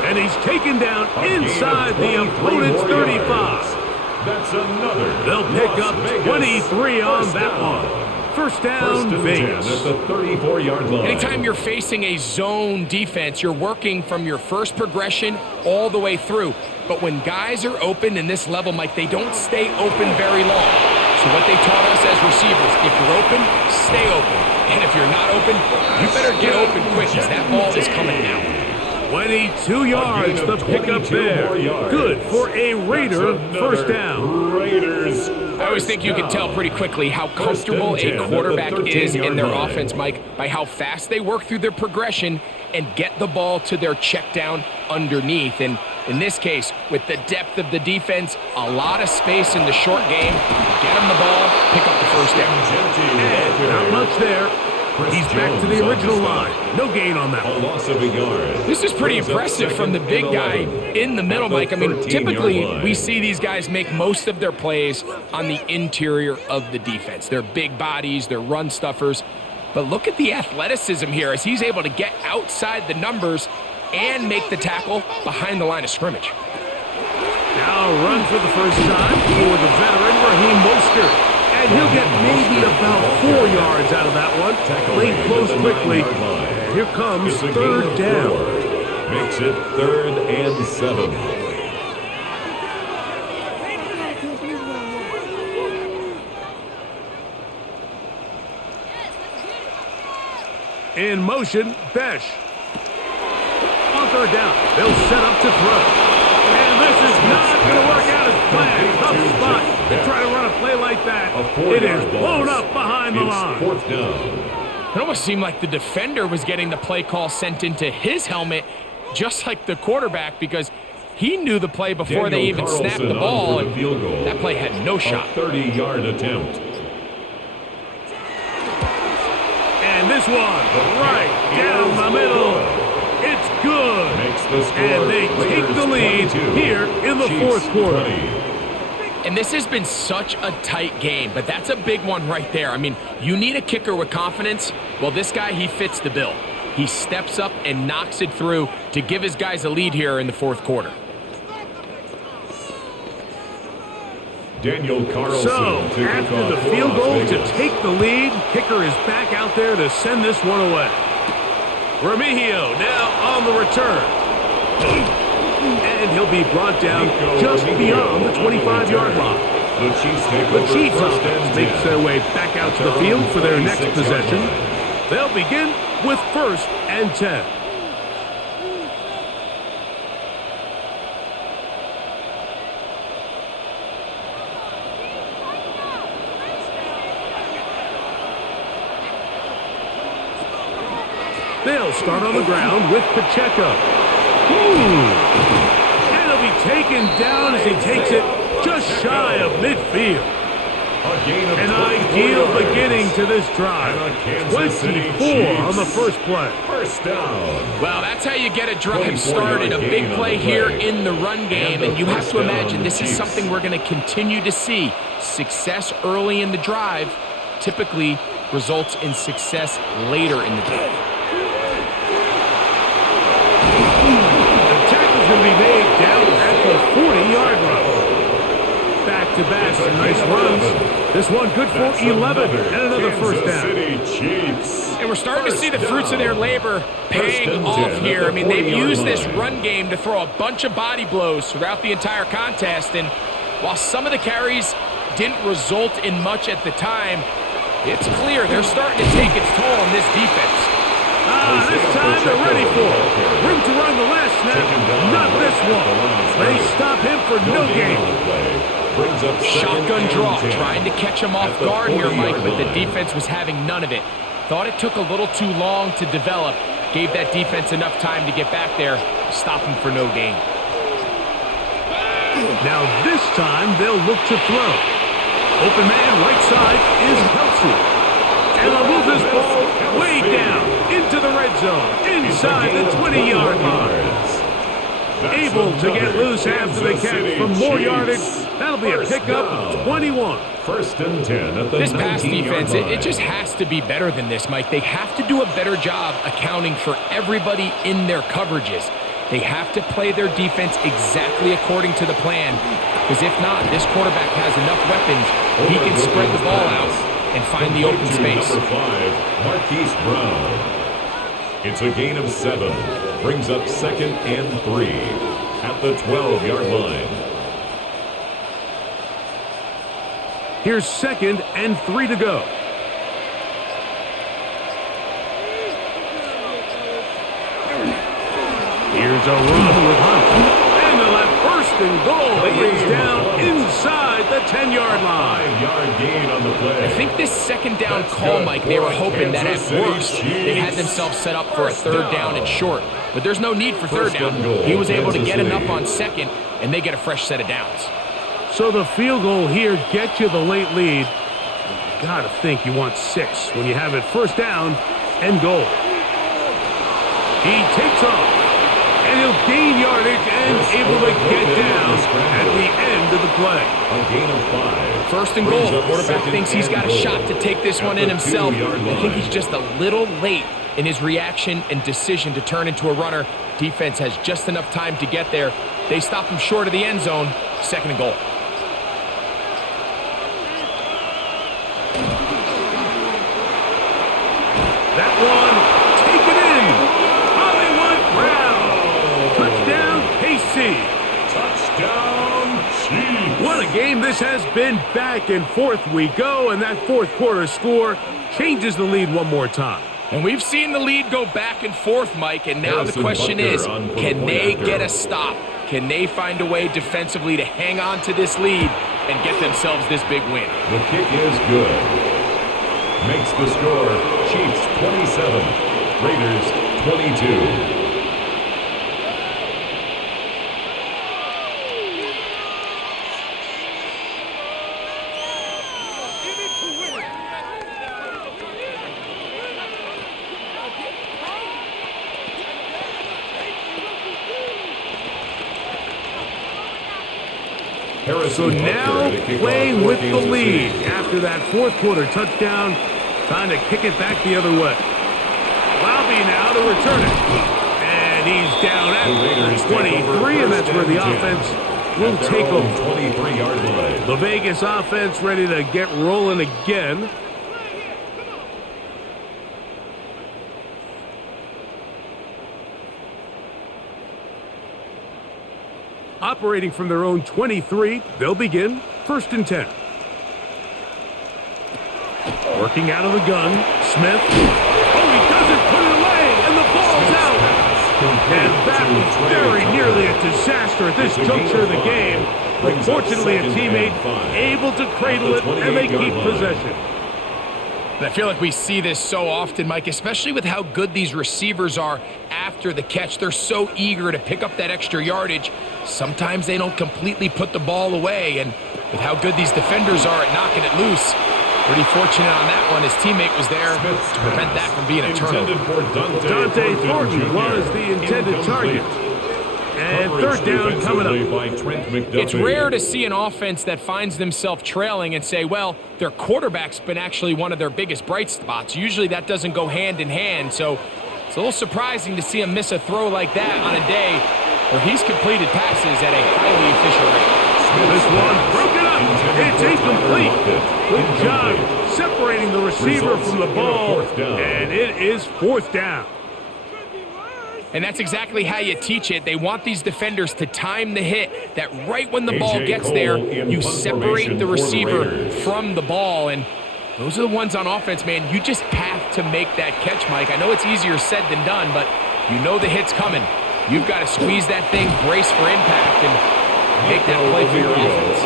And he's taken down inside the opponent's 35. That's another. They'll pick up 23 on that one. 1st down, Vegas. At the 34-yard line. Anytime you're facing a zone defense, you're working from your first progression all the way through. But when guys are open in this level, Mike, they don't stay open very long. So what they taught us as receivers, if you're open, stay open. And if you're not open, you better get open quick, because that ball is coming now. 22 yards, the pickup there. Good for a Raider 1st down. Raiders. I always think you can tell pretty quickly how comfortable a quarterback is in their offense, Mike, by how fast they work through their progression and get the ball to their check down underneath. And in this case, with the depth of the defense, a lot of space in the short game, get them the ball, pick up the 1st down. And not much there. He's back to the original line. No gain on that. A loss of a yard. This is pretty impressive from the big guy in the middle, Mike. I mean, typically we see these guys make most of their plays on the interior of the defense. They're big bodies, they're run stuffers. But look at the athleticism here as he's able to get outside the numbers and make the tackle behind the line of scrimmage. Now run for the first time for the veteran Raheem Mostert. And he'll get maybe about 4 yards out of that one. Played close quickly. And here comes 3rd down. Makes it 3rd and 7. In motion, Besh. On 3rd down, they'll set up to throw. And this is not going to work out as planned. Tough spot to try to run a play like that. It is blown up behind the line. Fourth down. It almost seemed like the defender was getting the play call sent into his helmet, just like the quarterback, because he knew the play before they even snapped the ball, and that play had no shot. 30-yard attempt. And this one, right down the middle. It's good. And they take the lead here in the fourth quarter. And this has been such a tight game, but that's a big one right there. I mean, you need a kicker with confidence. Well, this guy, he fits the bill. He steps up and knocks it through to give his guys a lead here in the fourth quarter. Daniel Carlson. So, after the field goal to take the lead, kicker is back out there to send this one away. Remigio now on the return. And he'll be brought down just beyond the 25-yard line. The Chiefs take The over Chiefs first and offense 10. makes their way back out to the field for their next 36 possession. yard line. They'll begin with first and 10. They'll start on the ground with Pacheco. And he'll be taken down as he takes it just shy of midfield. An ideal beginning to this drive. 24 on the first play. First down. Well, that's how you get a drive started, a big play here in the run game, and you have to imagine this is something we're going to continue to see. Success early in the drive typically results in success later in the drive. Going to be made down at the 40-yard line. Back-to-back, some nice runs. This one good for 11 and another first down. And we're starting to see the fruits of their labor paying off here. I mean, they've used this run game to throw a bunch of body blows throughout the entire contest. And while some of the carries didn't result in much at the time, it's clear they're starting to take its toll on this defense. This time they're ready for it. Room to run the last snap. Not this one. They stop him for no gain. Shotgun draw, trying to catch him off guard here, Mike, but the defense was having none of it. Thought it took a little too long to develop. Gave that defense enough time to get back there. Stop him for no gain. Now this time they'll look to throw. Open man right side is Kelsey. And they'll move this ball way down into the red zone, inside the 20-yard line. Able to get loose after the catch for more yardage. That'll be a pickup of 21. First and 10 at the This pass 19-yard defense, line. it just has to be better than this, Mike. They have to do a better job accounting for everybody in their coverages. They have to play their defense exactly according to the plan, because if not, this quarterback has enough weapons, he can spread the ball out and find the open space. Number 5, Marquise Brown. It's a gain of 7. Brings up second and 3 at the 12-yard line. Here's second and 3 to go. Here's a run with Hunt. And they'll have first and goal. He is down inside the 10-yard line. 5-yard gain on the play. I think this second down call, Mike, they were hoping that at worst they had themselves set up for a third down and short. But there's no need for third down. He was able to get enough on second, and they get a fresh set of downs. So the field goal here gets you the late lead. You got to think you want 6 when you have it first down and goal. He takes off, and he'll gain yardage and able to get down at the end of the play. A gain of 5. First and goal. The quarterback thinks he's got a shot to take this one in himself. I think he's just a little late in his reaction and decision to turn into a runner. Defense has just enough time to get there. They stop him short of the end zone. Second and goal. That one taken in. Hollywood Brown. Touchdown, KC. Touchdown, Chiefs. What a game this has been. Back and forth we go, and that fourth quarter score changes the lead one more time. And we've seen the lead go back and forth, Mike, and now the question is, can they get a stop? Can they find a way defensively to hang on to this lead and get themselves this big win? The kick is good. Makes the score Chiefs 27, Raiders 22. So now playing with the lead after that fourth quarter touchdown, trying to kick it back the other way. Lobby now to return it. And he's down at the 23, and that's where the offense will take over. 23-yard line. The Vegas offense ready to get rolling again. Operating from their own 23, they'll begin 1st and 10. Working out of the gun, Smith. Oh, he doesn't put it away, and the ball's out. And that was very nearly a disaster at this juncture of the game. But fortunately, a teammate able to cradle it, and they keep possession. I feel like we see this so often, Mike, especially with how good these receivers are after the catch. They're so eager to pick up that extra yardage. Sometimes they don't completely put the ball away, and with how good these defenders are at knocking it loose, pretty fortunate on that one. His teammate was there to prevent that from being a turnover. Dante Thornton was the intended target. And 3rd down coming up. It's rare to see an offense that finds themselves trailing and say, well, their quarterback's been actually one of their biggest bright spots. Usually that doesn't go hand in hand, so it's a little surprising to see him miss a throw like that on a day where he's completed passes at a highly efficient rate. This one broken up. It's incomplete. Good job separating the receiver from the ball, and it is 4th down. And that's exactly how you teach it. They want these defenders to time the hit, that right when the ball gets there, you separate the receiver from the ball. And those are the ones on offense, man. You just have to make that catch, Mike. I know it's easier said than done, but you know the hit's coming. You've got to squeeze that thing, brace for impact, and make that play for your offense.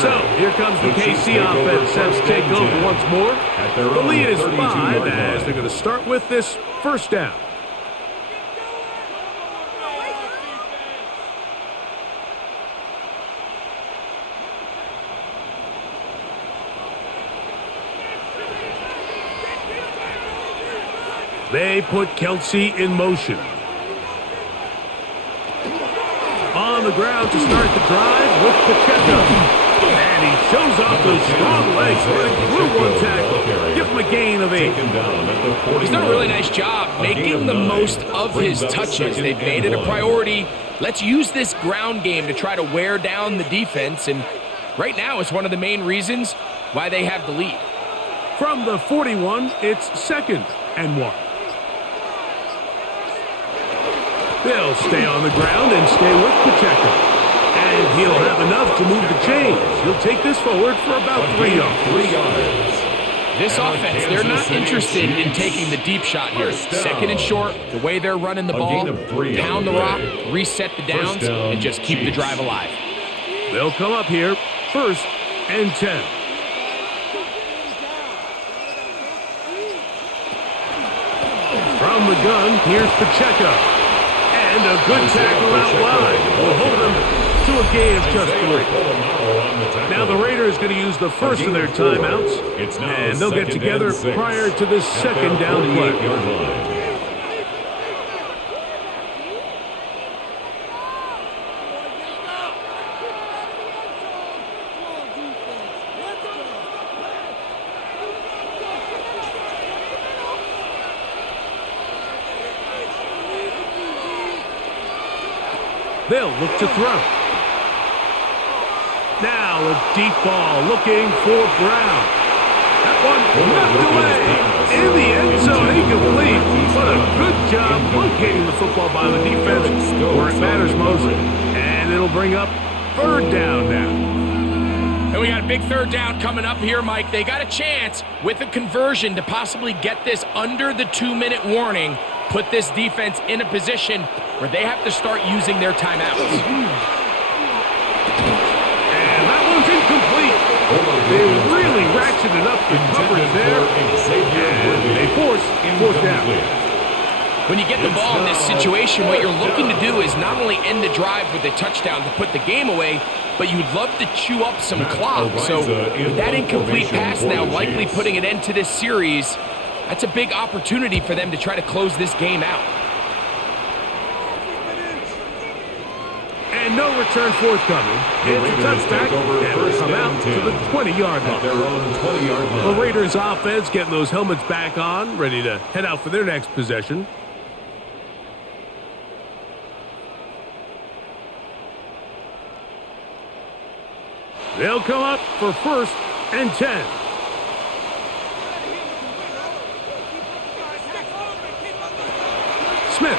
So here comes the KC offense set to take over once more. The lead is 5 as they're going to start with this 1st down. They put Kelsey in motion. On the ground to start the drive with Pacheco. And he shows off those strong legs running through one tackle. Give him a gain of 8. He's done a really nice job making the most of his touches. They've made it a priority. Let's use this ground game to try to wear down the defense. And right now it's one of the main reasons why they have the lead. From the 41, it's 2nd and 1. They'll stay on the ground and stay with Pacheco. And he'll have enough to move the chains. He'll take this forward for about 3 yards. This offense, they're not interested in taking the deep shot here. 2nd and short, the way they're running the ball, pound the rock, reset the downs, and just keep the drive alive. They'll come up here, 1st and 10. From the gun, here's Pacheco. And a good tackle out wide will hold them to a gain of just 3. Now the Raiders going to use the first of their timeouts, and they'll get together prior to the 2nd down play. They'll look to throw. Now a deep ball looking for Brown. That one knocked away in the end zone, incomplete. But a good job locating the football by the defense where it matters most. And it'll bring up 3rd down now. And we got a big third down coming up here, Mike. They got a chance with a conversion to possibly get this under the 2-minute warning, put this defense in a position where they have to start using their timeouts. And that one's incomplete. They really ratcheted up the coverage there, and they force down. When you get the ball in this situation, what you're looking to do is not only end the drive with a touchdown to put the game away, but you'd love to chew up some clock. So with that incomplete pass now likely putting an end to this series, that's a big opportunity for them to try to close this game out. And no return forthcoming. It's a touchback, and will come out to the 20-yard line. The Raiders offense getting those helmets back on, ready to head out for their next possession. They'll come up for 1st and 10. Smith.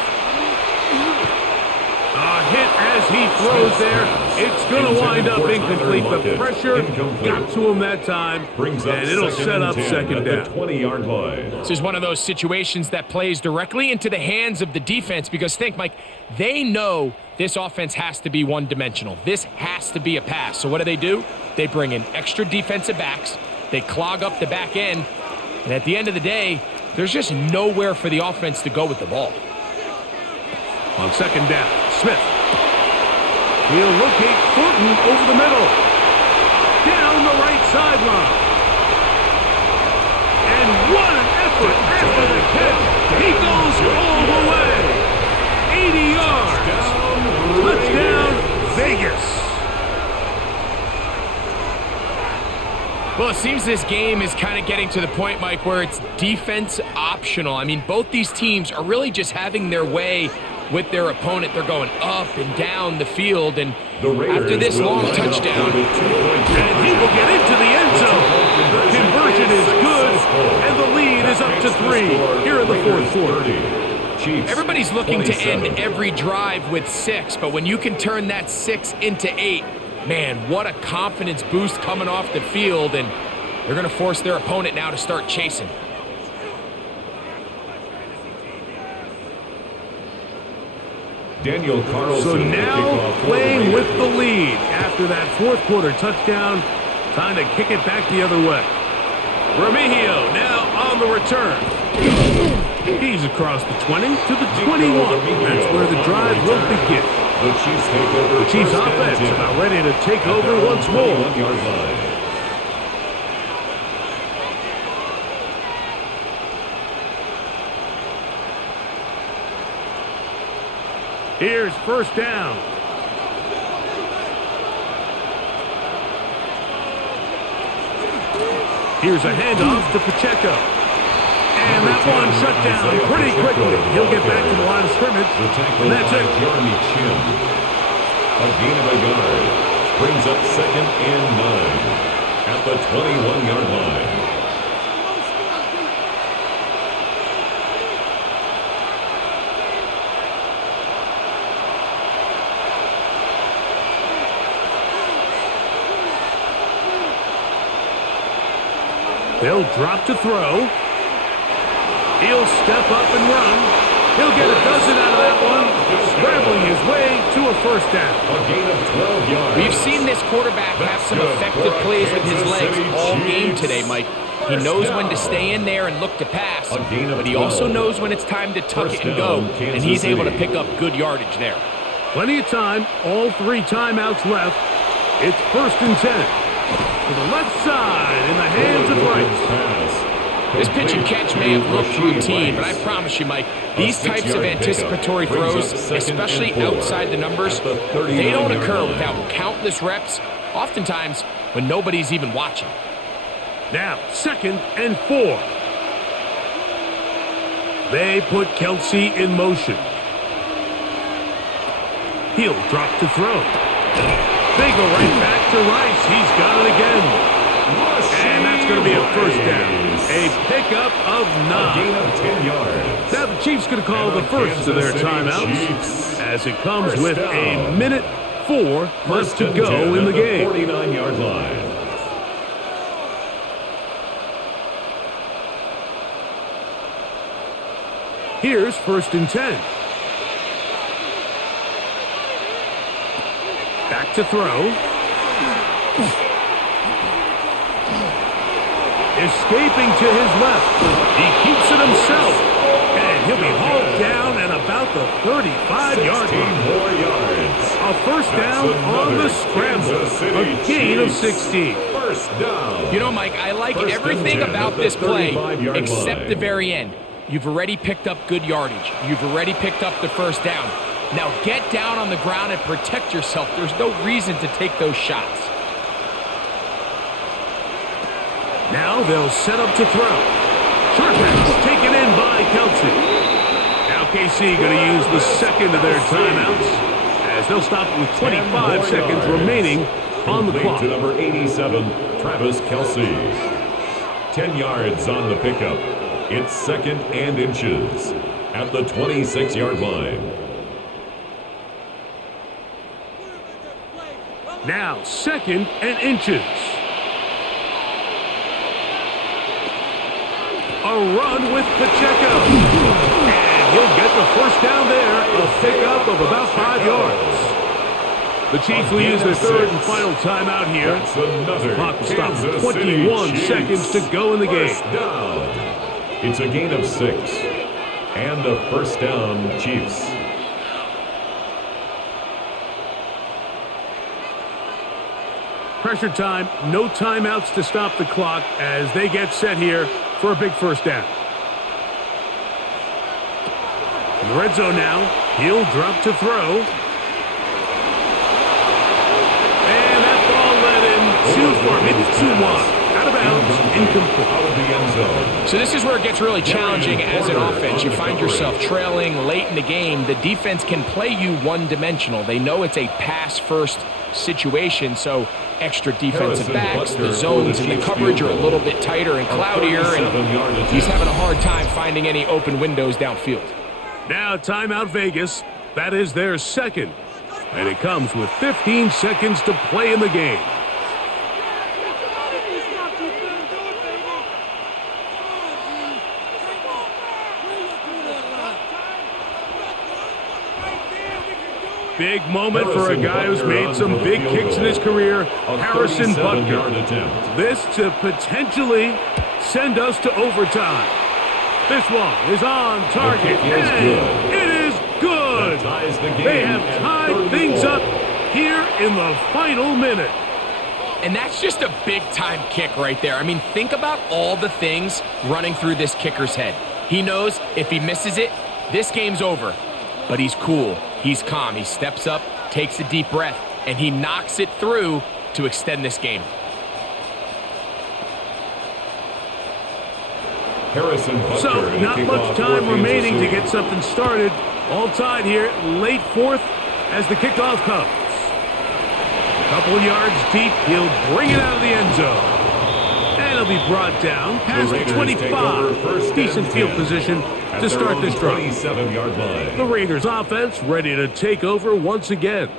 A hit as he throws there. It's going to wind up incomplete. The pressure got to him that time, and it'll set up second down. 20-yard line. This is one of those situations that plays directly into the hands of the defense because think, Mike, they know this offense has to be one-dimensional. This has to be a pass. So what do? They bring in extra defensive backs. They clog up the back end. And at the end of the day, there's just nowhere for the offense to go with the ball. On second down, Smith. He'll locate Thornton over the middle. Down the right sideline. And what an effort after the catch. He goes all the way. 80 yards. Touchdown, Vegas. Well, it seems this game is kind of getting to the point, Mike, where it's defense optional. I mean, both these teams are really just having their way with their opponent. They're going up and down the field, and after this long touchdown, and he will get into the end zone. The conversion is good, and the lead is up to 3 here in the fourth quarter. Everybody's looking to end every drive with 6, but when you can turn that 6 into 8, man, what a confidence boost coming off the field, and they're going to force their opponent now to start chasing. Daniel Carlson. So now playing with the lead after that fourth quarter touchdown, time to kick it back the other way. Remigio now on the return. He's across the 20 to the 21. That's where the drive will begin. The Chiefs take over. The Chiefs offense about ready to take over once more. Here's first down. Here's a handoff to Pacheco. And that one shut down pretty quickly. He'll get back to the line of scrimmage, and that's it. A gain of a yard brings up 2nd and 9 at the 21-yard line. They'll drop to throw. He'll step up and run. He'll get a dozen out of that one, scrambling his way to a first down. A gain of 12 yards. We've seen this quarterback have some effective plays with his legs all game today, Mike. He knows when to stay in there and look to pass, but he also knows when it's time to tuck it and go, and he's able to pick up good yardage there. Plenty of time, all 3 timeouts left. It's 1st and 10. To the left side in the hands of Rice. This pitch and catch may have looked routine, but I promise you, Mike, these types of anticipatory throws, especially outside the numbers, they don't occur without countless reps, oftentimes when nobody's even watching. Now, 2nd and 4. They put Kelsey in motion. He'll drop to throw. They go right back to Rice. He's got it again. And that's going to be a first down. A pickup of 9. A gain of 10 yards. Now the Chiefs going to call the first of their timeouts as it comes with a minute 4 left to go in the game. 49-yard line. Here's 1st and 10. Back to throw. Escaping to his left. He keeps it himself. And he'll be hauled down at about the 35-yard line. More yards. A first down on the scramble. A gain of 16. First down. You know, Mike, I like First everything and 10 about at the this play 35-yard except line. the very end. You've already picked up good yardage. You've already picked up the first down. Now get down on the ground and protect yourself. There's no reason to take those shots. Now they'll set up to throw. Short pass taken in by Kelsey. Now KC going to use the second of their timeouts as they'll stop with 25 seconds remaining on the clock. To number 87, Travis Kelsey. 10 yards on the pickup. It's 2nd and inches at the 26-yard line. Now 2nd and inches. A run with Pacheco. And he'll get the first down there. A pickup of about 5 yards. The Chiefs will use their 3rd and final timeout here. That's another The clock will stop with Kansas City 21 Chiefs. seconds to go in the game. First down. It's a gain of 6. And a first down, Chiefs. Pressure time, no timeouts to stop the clock as they get set here for a big first down. In the red zone now, he'll drop to throw. And that ball led him too far, maybe too wide. Out of bounds, incomplete. Out of the end zone. So this is where it gets really challenging as an offense. You find yourself trailing late in the game. The defense can play you one-dimensional. They know it's a pass-first situation, so extra defensive backs, the zones and the coverage are a little bit tighter and cloudier, and he's having a hard time finding any open windows downfield. Now timeout Vegas. That is their 2nd. And it comes with 15 seconds to play in the game. Big moment for a guy who's made some big kicks in his career, Harrison Butker. This to potentially send us to overtime. This one is on target, and it is good. They have tied things up here in the final minute. And that's just a big-time kick right there. I mean, think about all the things running through this kicker's head. He knows if he misses it, this game's over. But he's cool. He's calm. He steps up, takes a deep breath, and he knocks it through to extend this game. So, not much time remaining to get something started. All tied here, late 4th as the kickoff comes. A couple yards deep, he'll bring it out of the end zone. And he'll be brought down past the 25. Decent field position to start this drive. 27-yard line. The Raiders offense ready to take over once again.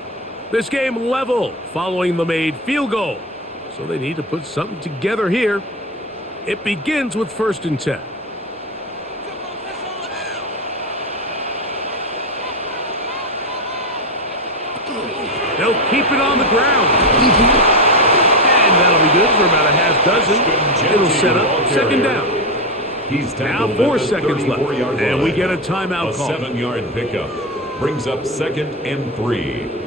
This game level following the made field goal. So they need to put something together here. It begins with 1st and 10. They'll keep it on the ground. And that'll be good for about a half dozen. It'll set up 2nd down. He's Now 4 seconds left, and we get a timeout call. A 7-yard pickup brings up 2nd and 3.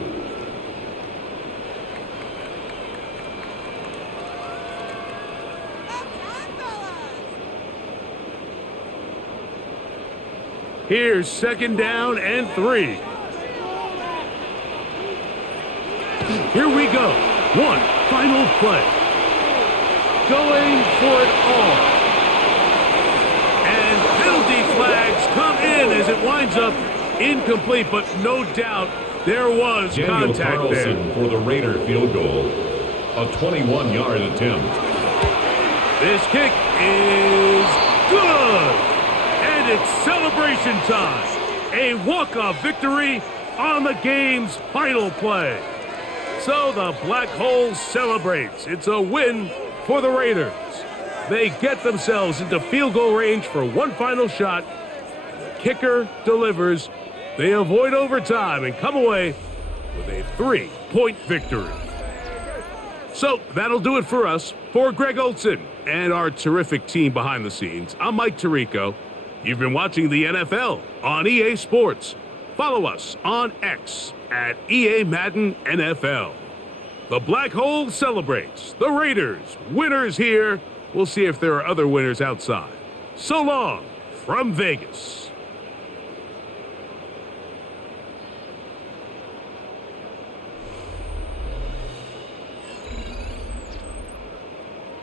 Here's 2nd down and 3. Here we go. One final play. Going for it all. And penalty flags come in as it winds up incomplete, but no doubt there was contact Carlson there. for the Raider field goal. A 21-yard attempt. This kick is good. And it's celebration time. A walk-off victory on the game's final play. So the Black Hole celebrates. It's a win for the Raiders. They get themselves into field goal range for one final shot. kicker delivers. They avoid overtime and come away with a 3-point victory. So that'll do it for us. For Greg Olson and our terrific team behind the scenes, I'm Mike Tirico. You've been watching the NFL on EA Sports. Follow us on X at EA Madden NFL. The Black Hole celebrates. The Raiders, winners here. We'll see if there are other winners outside. So long from Vegas.